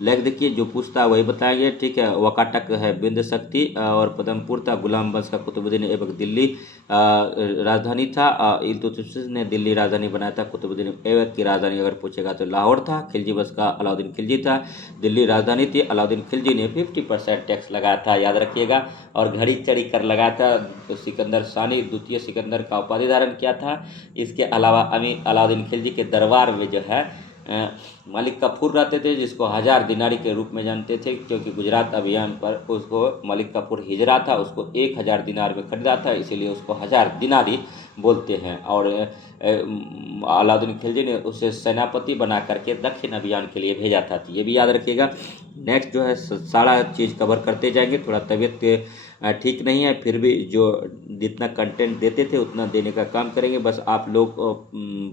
लेख देखिए, जो पूछता है वही बताएंगे, ठीक है। वकाटक है बिंद शक्ति। और पदमपुर था। गुलाम वंश का कुतुबुद्दीन ऐबक दिल्ली राजधानी था। इल्तुतमिश ने दिल्ली राजधानी बनाया था। कुतुबुद्दीन ऐबक की राजधानी अगर पूछेगा तो लाहौर था। खिलजी वंश का अलाउद्दीन खिलजी था, दिल्ली राजधानी थी। अलाउद्दीन खिलजी ने 50% टैक्स लगाया था, याद रखिएगा। और घड़ी चढ़ी कर लगाया था। तो सिकंदर सानी द्वितीय सिकंदर का उपाधि धारण किया था। इसके अलावा अमीर अलाउद्दीन खिलजी के दरबार में जो है मलिक काफूर रहते थे, जिसको 1000 दिनारी के रूप में जानते थे, क्योंकि गुजरात अभियान पर उसको मलिक काफूर हिजरा था, उसको 1000 दिनार में खरीदा था, इसीलिए उसको 1000 दिनारी बोलते हैं। और अलाउद्दीन खिलजी ने उसे सेनापति बना करके दक्षिण अभियान के लिए भेजा था। तो ये भी याद रखिएगा। नेक्स्ट जो है सारा चीज़ कवर करते जाएंगे। थोड़ा तबीयत ठीक नहीं है, फिर भी जो जितना कंटेंट देते थे उतना देने का काम करेंगे। बस आप लोग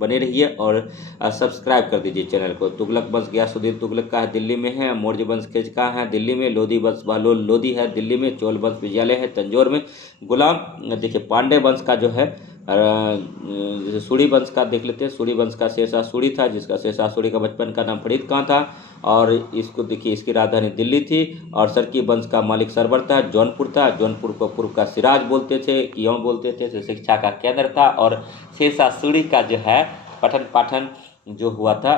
बने रहिए और सब्सक्राइब कर दीजिए चैनल को। तुगलक वंश गयासुद्दीन तुगलक का है, दिल्ली में है। मौर्य वंश खिज का है, दिल्ली में। लोधी वंश बहलोल लोधी है, दिल्ली में। चोल वंश विजयालय है, तंजौर में। गुलाम देखिए पांडे वंश का जो है जैसे सूरी वंश का देख लेते हैं। सूरी वंश का शेरशाह सूरी था, जिसका शेरशाह सूरी का बचपन का नाम फरीद खां था। और इसको देखिए इसकी राजधानी दिल्ली थी। और सरकी वंश का मालिक सरवर था, जौनपुर था। जौनपुर को पूर्व का सिराज बोलते थे, क्यों बोलते थे, शिक्षा का केंद्र था। और शेरशाह सूरी का जो है पठन पाठन जो हुआ था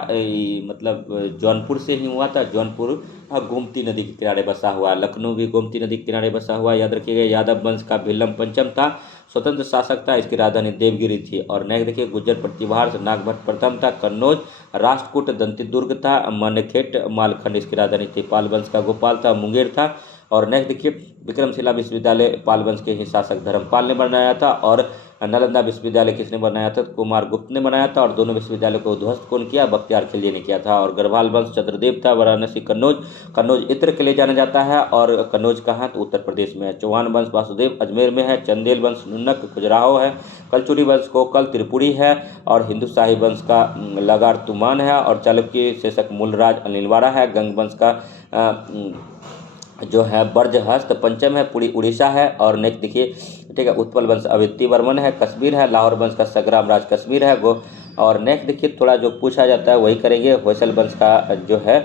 मतलब जौनपुर से ही हुआ था। जौनपुर गोमती नदी के किनारे बसा हुआ। लखनऊ भी गोमती नदी के किनारे बसा हुआ, याद रखिएगा। यादव वंश का भिल्लम पंचम था, स्वतंत्र शासक था। इसकी राजधानी देवगिरी थी। और नेक्स्ट देखिए गुज्जर प्रतिभार से नागभट्ट प्रथम था। कन्नौज राष्ट्रकूट दंतिदुर्ग था। मानेखेट मालखंड इसकी राजधानी थी। पाल वंश का गोपाल था, मुंगेर था। और नेक्स्ट देखिए विक्रमशिला विश्वविद्यालय पाल वंश के ही शासक धर्मपाल ने बनाया था। और नालंदा विश्वविद्यालय किसने बनाया था, कुमार गुप्त ने बनाया था। और दोनों विश्वविद्यालयों को ध्वस्त कौन किया, बख्तियार खिलजी ने किया था। और गढ़वाल वंश चंद्रदेव था, वाराणसी कन्नौज। कन्नौज इत्र के लिए जाना जाता है। और कन्नौज कहाँ, तो उत्तर प्रदेश में है। चौहान वंश वासुदेव अजमेर में है। चंदेल वंश नुन्नक खजुराहो है। कलचुरी वंश कोकल त्रिपुरी है। और हिंदू शाही वंश का लगार तुमान है। और चालुक्य शासक मूलराज अनिलवाड़ा है। गंग वंश का जो है बर्जहस्त पंचम है, पूरी उड़ीसा है। और नेक्स्ट देखिए ठीक है उत्पल वंश अविति वर्मन है, कश्मीर है। लाहौर वंश का संग्राम राज कश्मीर है गो। और नेक्स्ट देखिए थोड़ा जो पूछा जाता है वही करेंगे। होयसल वंश का जो है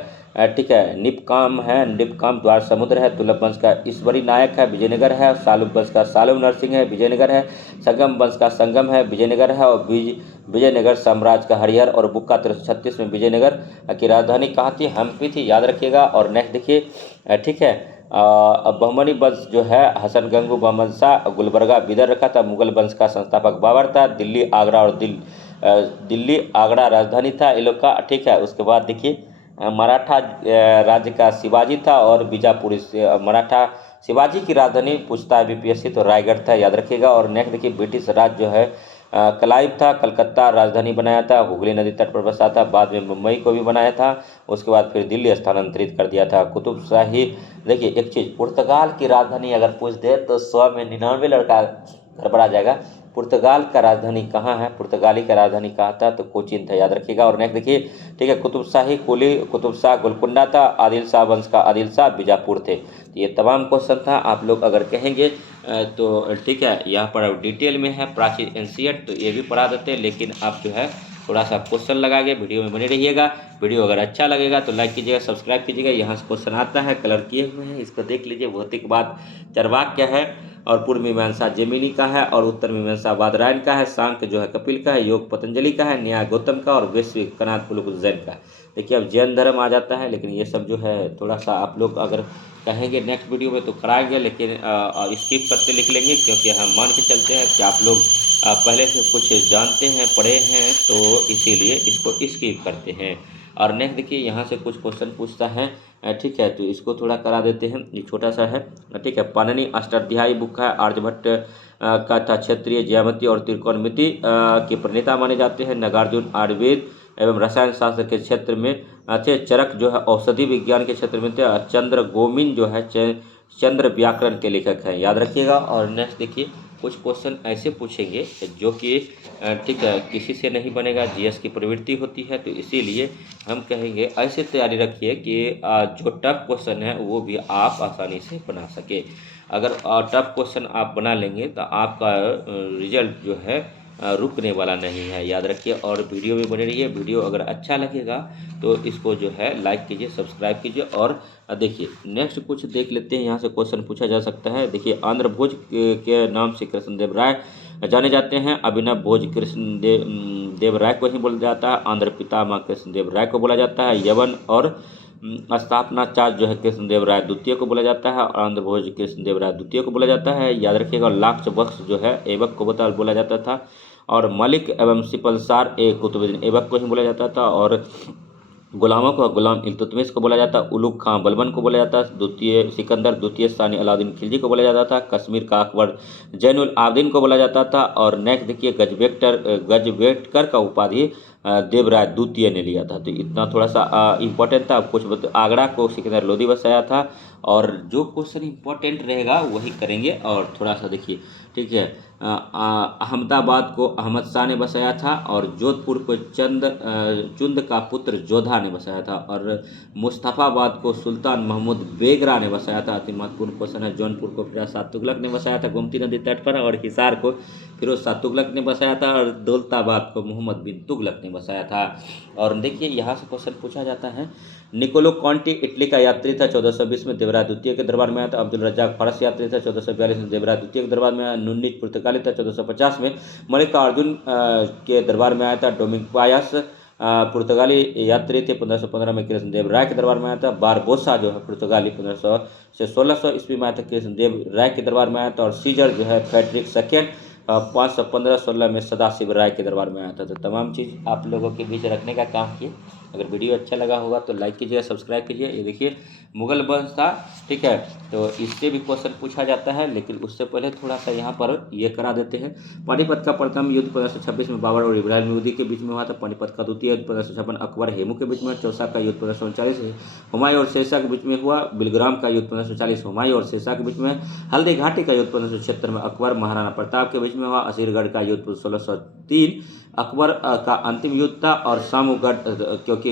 ठीक है निपकाम है, निपकाम द्वार समुद्र है। तुलप वंश का ईश्वरी नायक है, विजयनगर है। सालुक वंश का सालुव नरसिंह है, विजयनगर है। संगम वंश का संगम है, विजयनगर है। और विजयनगर साम्राज्य का हरिहर और बुक्का 336 में विजयनगर की राजधानी कहाँ थी, हम्पी थी, याद रखिएगा। और नेक्स्ट देखिए ठीक है बहमनी वंश जो है हसन गंगू बहमन शाह गुलबर्गा बिदर रखा था। मुगल वंश का संस्थापक बाबर था। दिल्ली आगरा और दिल्ली आगरा राजधानी था इन लोग का, ठीक है। उसके बाद देखिए मराठा राज्य का शिवाजी था। और बीजापुर मराठा शिवाजी की राजधानी पूछता है बीपीएससी, तो रायगढ़ था, याद रखिएगा। और नेक्स्ट देखिए ब्रिटिश राज जो है क्लाइव था, कलकत्ता राजधानी बनाया था। हुगली नदी तट पर बसा था। बाद में मुंबई को भी बनाया था। उसके बाद फिर दिल्ली स्थानांतरित कर दिया था। कुतुब शाही देखिए एक चीज़ पुर्तगाल की राजधानी अगर पूछ दे तो 100 में 99 लड़का गड़बड़ा जाएगा। पुर्तगाल का राजधानी कहाँ है, पुर्तगाली का राजधानी कहाँ था, तो कोचीन था, याद रखिएगा। और नेक्स्ट देखिए ठीक है कुतुब शाही कुली कुतुब शाह गोलकुंडा था। आदिल शाह वंश का आदिल शाह बीजापुर थे। तो ये तमाम क्वेश्चन था। आप लोग अगर कहेंगे तो ठीक है यहाँ पर डिटेल में है प्राचीन एंशिएंट, तो ये भी पढ़ा देते हैं। लेकिन आप जो है थोड़ा सा क्वेश्चन लगाएंगे, वीडियो में बने रहिएगा। वीडियो अगर अच्छा लगेगा तो लाइक कीजिएगा, सब्सक्राइब कीजिएगा। यहाँ से क्वेश्चन आता है, कलर किए हुए हैं, इसको देख लीजिए। भौतिकवाद चरवाक क्या है, और पूर्व मीमांसा जेमिनी का है, और उत्तर मीमांसा बादरायण का है। सांख्य जो है कपिल का है, योग पतंजलि का है, न्याय गौतम का, और वैश्विक कनाद पुलक उज्जैन का। देखिए अब जैन धर्म आ जाता है, लेकिन ये सब जो है थोड़ा सा आप लोग अगर कहेंगे नेक्स्ट वीडियो में तो कराएंगे, लेकिन स्किप करते लिख लेंगे, क्योंकि हम मान के चलते हैं कि आप लोग पहले से कुछ जानते हैं, पढ़े हैं, तो इसीलिए इसको स्किप करते हैं। और नेक्स्ट देखिए यहाँ से कुछ क्वेश्चन पूछता है, ठीक है, तो इसको थोड़ा करा देते हैं। ये छोटा सा है, ठीक है। पाणिनि अष्टाध्यायी बुक है। आर्यभट्ट का था क्षेत्रीय ज्यामिति और त्रिकोणमिति के प्रणेता माने जाते हैं। नागार्जुन आयुर्वेद एवं रसायन शास्त्र के क्षेत्र में थे। चरक जो है औषधि विज्ञान के क्षेत्र में थे। चंद्र गोमिन जो है चंद्र व्याकरण के लेखक हैं, याद रखिएगा। और नेक्स्ट देखिए कुछ क्वेश्चन ऐसे पूछेंगे जो कि ठीक है किसी से नहीं बनेगा, जीएस की प्रवृत्ति होती है, तो इसीलिए हम कहेंगे ऐसे तैयारी रखिए कि जो टफ क्वेश्चन है वो भी आप आसानी से बना सके। अगर टफ क्वेश्चन आप बना लेंगे तो आपका रिजल्ट जो है रुकने वाला नहीं है, याद रखिए। और वीडियो में बने रहिए। वीडियो अगर अच्छा लगेगा तो इसको जो है लाइक कीजिए, सब्सक्राइब कीजिए। और देखिए नेक्स्ट कुछ देख लेते हैं, यहाँ से क्वेश्चन पूछा जा सकता है। देखिए आंध्र भोज के नाम से कृष्णदेव राय जाने जाते हैं। अभिनव भोज कृष्णदेव राय को ही बोला जाता है। आंध्र पितामह कृष्णदेव राय को बोला जाता है। यवन और स्थापनाचार्य जो है कृष्णदेव राय द्वितीय को बोला जाता है और आनंद भोज कृष्णदेव राय द्वितीय को बोला जाता है। याद रखिएगा। लाक्ष बख्श जो है ऐबक को बोला जाता था और मलिक एवं सिपलसार ए कुतुबुद्दीन ऐबक को ही बोला जाता था और गुलामों को गुलाम इल्तुतमिश को बोला जाता, उलुग खां बलबन को बोला जाता, द्वितीय सिकंदर द्वितीय सानी अलाउद्दीन खिलजी को बोला जाता था, कश्मीर का अकबर जैनुल आबदीन को बोला जाता था और नेक्स्ट देखिए गजवेटकर का उपाधि देवराय द्वितीय ने लिया था। तो इतना थोड़ा सा इम्पोर्टेंट था। कुछ आगरा को सिकंदर लोदी बसाया था और जो क्वेश्चन इम्पोर्टेंट रहेगा वही करेंगे। और थोड़ा सा देखिए, ठीक है। अहमदाबाद को अहमद शाह ने बसाया था और जोधपुर को चुंद का पुत्र जोधा ने बसाया था और मुस्तफ़ाबाद को सुल्तान महमूद बेगरा ने बसाया था। अति महत्वपूर्ण क्वेश्चन है। जौनपुर को फिरोज शाह तुगलक ने बसाया था गोमती नदी तट पर और हिसार को फिरोज शाह तुगलक ने बसाया था और दौलताबाद को मोहम्मद बिन तुगलक ने बसाया था। और देखिए यहाँ से क्वेश्चन पूछा जाता है। निकोलो कॉन्टी इटली का यात्री था, 1420 में देवराय द्वितीय के दरबार में आया था। अब्दुल रज्जाक फारस यात्री था, 1442 में देवराय द्वितीय के दरबार में आया। नुन्नीज पुर्तगाली था, 1450 में मल्लिकार्जुन के दरबार में आया था। डोमिंग पायस पुर्तगाली यात्री थे, 1515 में कृष्णदेव राय के दरबार में आया था। बारबोसा जो है पुर्तगाली 1500 से 1600 ईस्वी में आया था, कृष्णदेव राय के दरबार में आया था। और सीजर जो है फ्रेडरिक सेकेंड 515-16 में सदाशिव राय के दरबार में आया था। तो तमाम चीज़ आप लोगों के बीच रखने का काम किए। अगर वीडियो अच्छा लगा होगा तो लाइक कीजिए, सब्सक्राइब कीजिए। ये देखिए मुगल वंश था, ठीक है, तो इससे भी क्वेश्चन पूछा जाता है। लेकिन उससे पहले थोड़ा सा यहाँ पर ये करा देते हैं। पानीपत का प्रथम युद्ध 1526 में बाबर और इब्राहिम लोदी के बीच में हुआ था। पानीपत का द्वितीय युद्ध 1556 अकबर हेमू के बीच में। चौसा का युद्ध 1539 हुमायूं और शेरशाह के बीच में हुआ। बिलग्राम का युद्ध 1540 हुमायूं और शेरशाह के बीच में। हल्दी घाटी का युद्ध 1576 में अकबर महाराणा प्रताप के बीच में हुआ। असीरगढ़ का युद्ध 1603 अकबर का अंतिम युद्ध था। और सामूगढ़ क्योंकि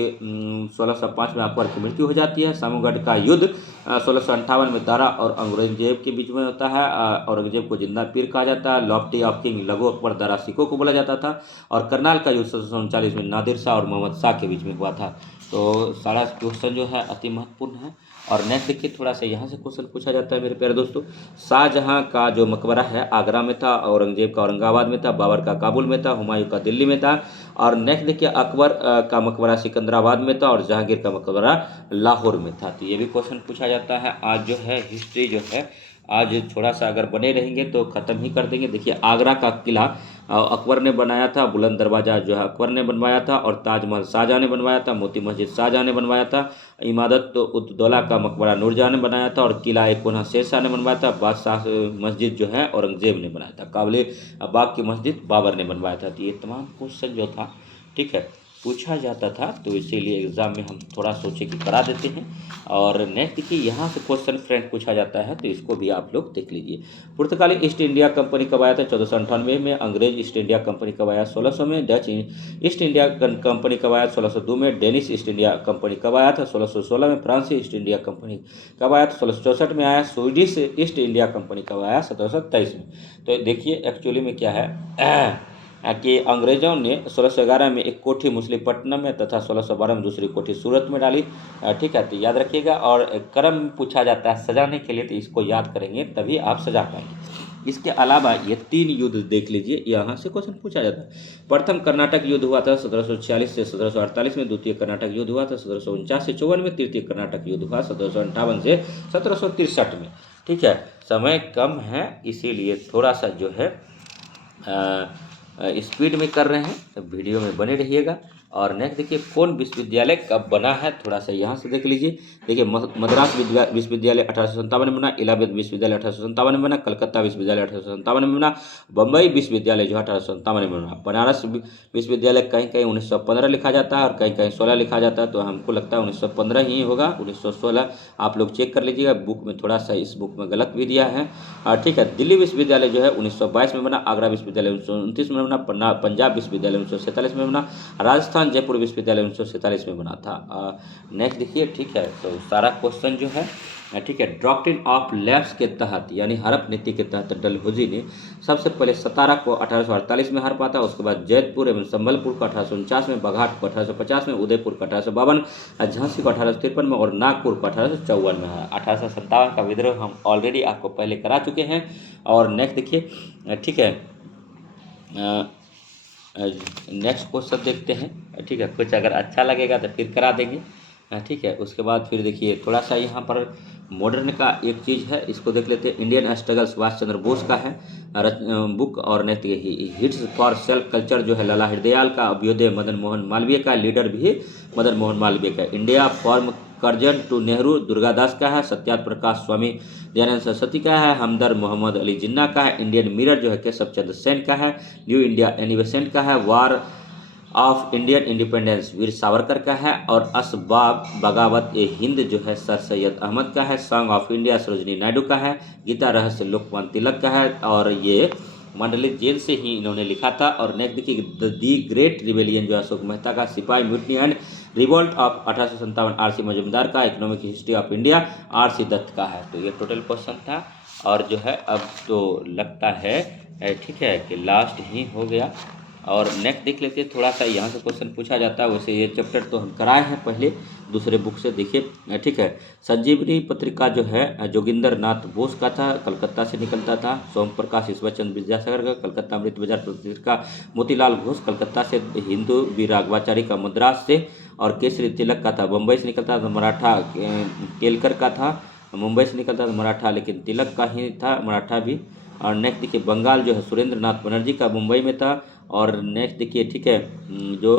1605 में अकबर की मृत्यु हो जाती है। सामूगढ़ का युद्ध 1658 में दारा और औरंगजेब के बीच में होता है। औरंगजेब को जिंदा पीर कहा जाता है। लॉफ्टी ऑफ किंग लघु अकबर दारा सिखों को बोला जाता था। और करनाल का युद्ध 1739 में नादिर शाह और मोहम्मद शाह के बीच में हुआ था। तो सारा क्वेश्चन जो है अति महत्वपूर्ण है। और नेक्स्ट देखिए, थोड़ा सा यहाँ से क्वेश्चन पूछा जाता है मेरे प्यारे दोस्तों। शाहजहाँ का जो मकबरा है आगरा में था, औरंगजेब का औरंगाबाद में था, बाबर का काबुल में था, हुमायूं का दिल्ली में था। और नेक्स्ट देखिए, अकबर का मकबरा सिकंदराबाद में था और जहांगीर का मकबरा लाहौर में था। तो ये भी क्वेश्चन पूछा जाता है। आज जो है हिस्ट्री जो है आज थोड़ा सा अगर बने रहेंगे तो ख़त्म ही कर देंगे। देखिए आगरा का किला अकबर ने बनाया था। बुलंद दरवाज़ा जो है अकबर ने बनवाया था और ताजमहल शाहजहाँ ने बनवाया था। मोती मस्जिद शाहजहाँ ने बनवाया था। इमादत उद्दौला का मकबरा नूरजहाँ ने बनाया था और किला एक कोना शेरशाह ने बनवाया था। बादशाह मस्जिद जो है औरंगजेब ने बनाया था। काबिल बाग की मस्जिद बाबर ने बनवाया था। तो ये तमाम क्वेश्चन जो था, ठीक है, पूछा जाता था। तो इसीलिए एग्ज़ाम में हम थोड़ा सोचे कि करा देते हैं। और नेक्स्ट देखिए, यहाँ से क्वेश्चन फ्रेंड पूछा जाता है, तो इसको भी आप लोग देख लीजिए। पुर्तगाली ईस्ट इंडिया कंपनी कब आया था? 1498 में। अंग्रेज ईस्ट इंडिया कंपनी कब आया? 1600 में। डच ईस्ट इंडिया कंपनी कब आया? 1602 में। डेनिश ईस्ट इंडिया कंपनी कब आया था? 1616 में। फ्रांसीसी ईस्ट इंडिया कंपनी कब आया था? 1664 में आया। स्वीडिश ईस्ट इंडिया कंपनी कब आया? 1723 में। तो देखिए एक्चुअली में क्या है कि अंग्रेजों ने 1611 में एक कोठी मछलीपट्टनम में तथा 1612 में दूसरी कोठी सूरत में डाली। ठीक है, तो याद रखिएगा। और क्रम पूछा जाता है सजाने के लिए, तो इसको याद करेंगे तभी आप सजा पाएंगे। इसके अलावा ये 3 युद्ध देख लीजिए, यहाँ से क्वेश्चन पूछा जाता है। प्रथम कर्नाटक युद्ध हुआ था 1746 से 1748 में। द्वितीय कर्नाटक युद्ध हुआ था 1749 से 54 में। तृतीय कर्नाटक युद्ध हुआ 1758 से 1763 में। ठीक है, समय कम है इसीलिए थोड़ा सा जो है स्पीड में कर रहे हैं। तो वीडियो में बने रहिएगा। और नेक्स्ट देखिए, कौन विश्वविद्यालय कब बना है, थोड़ा सा यहाँ से देख लीजिए। देखिए मद्रास विश्वविद्यालय 1857 में बना। इलाहाबाद विश्वविद्यालय 1857 में बना। कलकत्ता विश्वविद्यालय 1857 में बना। बम्बई विश्वविद्यालय जो है 1857 में बना। बनारस विश्वविद्यालय कहीं कहीं 1915 लिखा जाता है और कहीं कहीं 16 लिखा जाता है, तो हमको लगता है 1915 ही होगा। 1916 आप लोग चेक कर लीजिएगा, बुक में थोड़ा सा इस बुक में गलत भी दिया है। ठीक है, दिल्ली विश्वविद्यालय जो है 1922 में बना। आगरा विश्वविद्यालय 1929 में बना। पंजाब विश्वविद्यालय 1947 में बना। राजस्थान जयपुर विश्वविद्यालय 1947 में बना था। नेक्स्ट देखिए, ठीक है, तो सारा क्वेश्चन जो है, ठीक है, डॉक्ट्रिन ऑफ लैप्स के तहत यानी हड़प नीति के तहत डलहौजी ने सबसे पहले सतारा को 1848 में हड़पा था। उसके बाद जैतपुर एवं संबलपुर को 1849 में, बघाट को 1850 में, उदयपुर को 1852, झांसी को 1853 में और नागपुर को 1854 में है। 1857 का विद्रोह हम ऑलरेडी आपको पहले करा चुके हैं। और नेक्स्ट देखिए, ठीक है, नेक्स्ट क्वेश्चन देखते हैं। ठीक है, कुछ अगर अच्छा लगेगा तो फिर करा देंगे। ठीक है। उसके बाद फिर देखिए थोड़ा सा यहाँ पर मॉडर्न का एक चीज़ है, इसको देख लेते हैं। इंडियन स्ट्रगल सुभाष चंद्र बोस का है बुक। और next hits for self culture जो है लाला हृदयाल का। अभ्युदय मदन मोहन मालवीय का। लीडर भी मदन मोहन मालवीय का। India from Curzon to Nehru Durgadas का है। सत्यार्थ प्रकाश स्वामी दयानंद सरस्वती का है। हमदर्द मोहम्मद अली जिन्ना का है। इंडियन मिरर जो है केशव चंद्र सेन का है। न्यू इंडिया एनिवेसेंट का है। War of Indian independence Veer Savarkar का है। और असबाब बगावत ए हिंद जो है सर सैयद अहमद का है। Song of India Sarojini Naidu का है। गीता रहस्य लोकमान तिलक का है। और ये मंडलित जेल से ही इन्होंने लिखा था। और नेक्स्ट देखिए दी ग्रेट रिवेलियन जो अशोक मेहता का। Sipahi mutiny and revolt of 1857 R C. Majumdar का। Economic history of India R C. Dutt का है। तो ये टोटल क्वेश्चन था। और जो है अब तो लगता है ठीक है कि लास्ट ही हो गया। और नेक्स्ट देख लेते हैं थोड़ा सा यहाँ से क्वेश्चन पूछा जाता है। वैसे ये चैप्टर तो हम कराए हैं पहले दूसरे बुक से, देखिए ठीक है। संजीवनी पत्रिका जो है जोगिंदर नाथ बोस का था, कलकत्ता से निकलता था। सोम प्रकाश ईश्वरचंद्र विद्यासागर का। कलकत्ता अमृत बाजार पत्रिका मोतीलाल घोष कलकत्ता से। हिंदू वी राघवाचारी का मद्रास से। और केसरी तिलक का था बम्बई से निकलता था। मराठा केलकर का था मुंबई से निकलता था मराठा, लेकिन तिलक का ही था मराठा भी। और नेक्स्ट देखिए बंगाल जो है सुरेंद्र नाथ बनर्जी का मुंबई में था। और नेक्स्ट देखिए ठीक है जो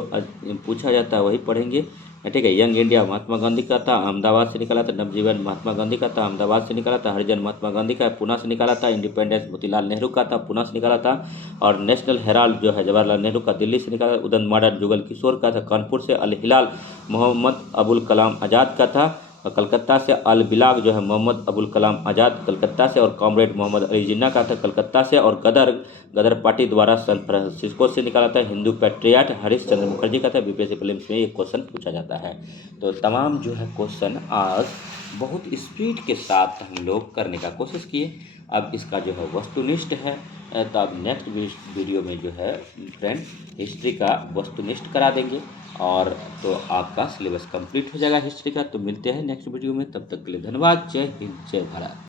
पूछा जाता है वही पढ़ेंगे, ठीक है। यंग इंडिया महात्मा गांधी का था, अहमदाबाद से निकला था। नवजीवन महात्मा गांधी का था, अहमदाबाद से निकला था। हरिजन महात्मा गांधी का पुणे से निकाला था। इंडिपेंडेंस मोतीलाल नेहरू का था, पुणे से निकाला था। और नेशनल हेराल्ड जो है जवाहरलाल नेहरू का दिल्ली से निकाला। उदंत मॉडर्न जुगल किशोर का था, कानपुर से। अल हिलाल मोहम्मद अबुल कलाम आज़ाद का था, और कलकत्ता से। अल बिलाग जो है मोहम्मद अबुल कलाम आज़ाद कलकत्ता से। और कॉमरेड मोहम्मद अली जिन्ना का था कलकत्ता से। और गदर पार्टी द्वारा सैन फ्रांसिस्को से निकाला था। हिंदू पैट्रियट हरीश चंद्र मुखर्जी का था। बीपीएससी प्रीलिम्स में ये क्वेश्चन पूछा जाता है। तो तमाम जो है क्वेश्चन आज बहुत स्पीड के साथ हम लोग करने का कोशिश किए। अब इसका जो है वस्तुनिष्ठ है, तो अब नेक्स्ट वीडियो में जो है फ्रेंड हिस्ट्री का वस्तुनिष्ठ करा देंगे। और तो आपका सिलेबस कंप्लीट हो जाएगा हिस्ट्री का। तो मिलते हैं नेक्स्ट वीडियो में, तब तक के लिए धन्यवाद। जय हिंद जय भारत।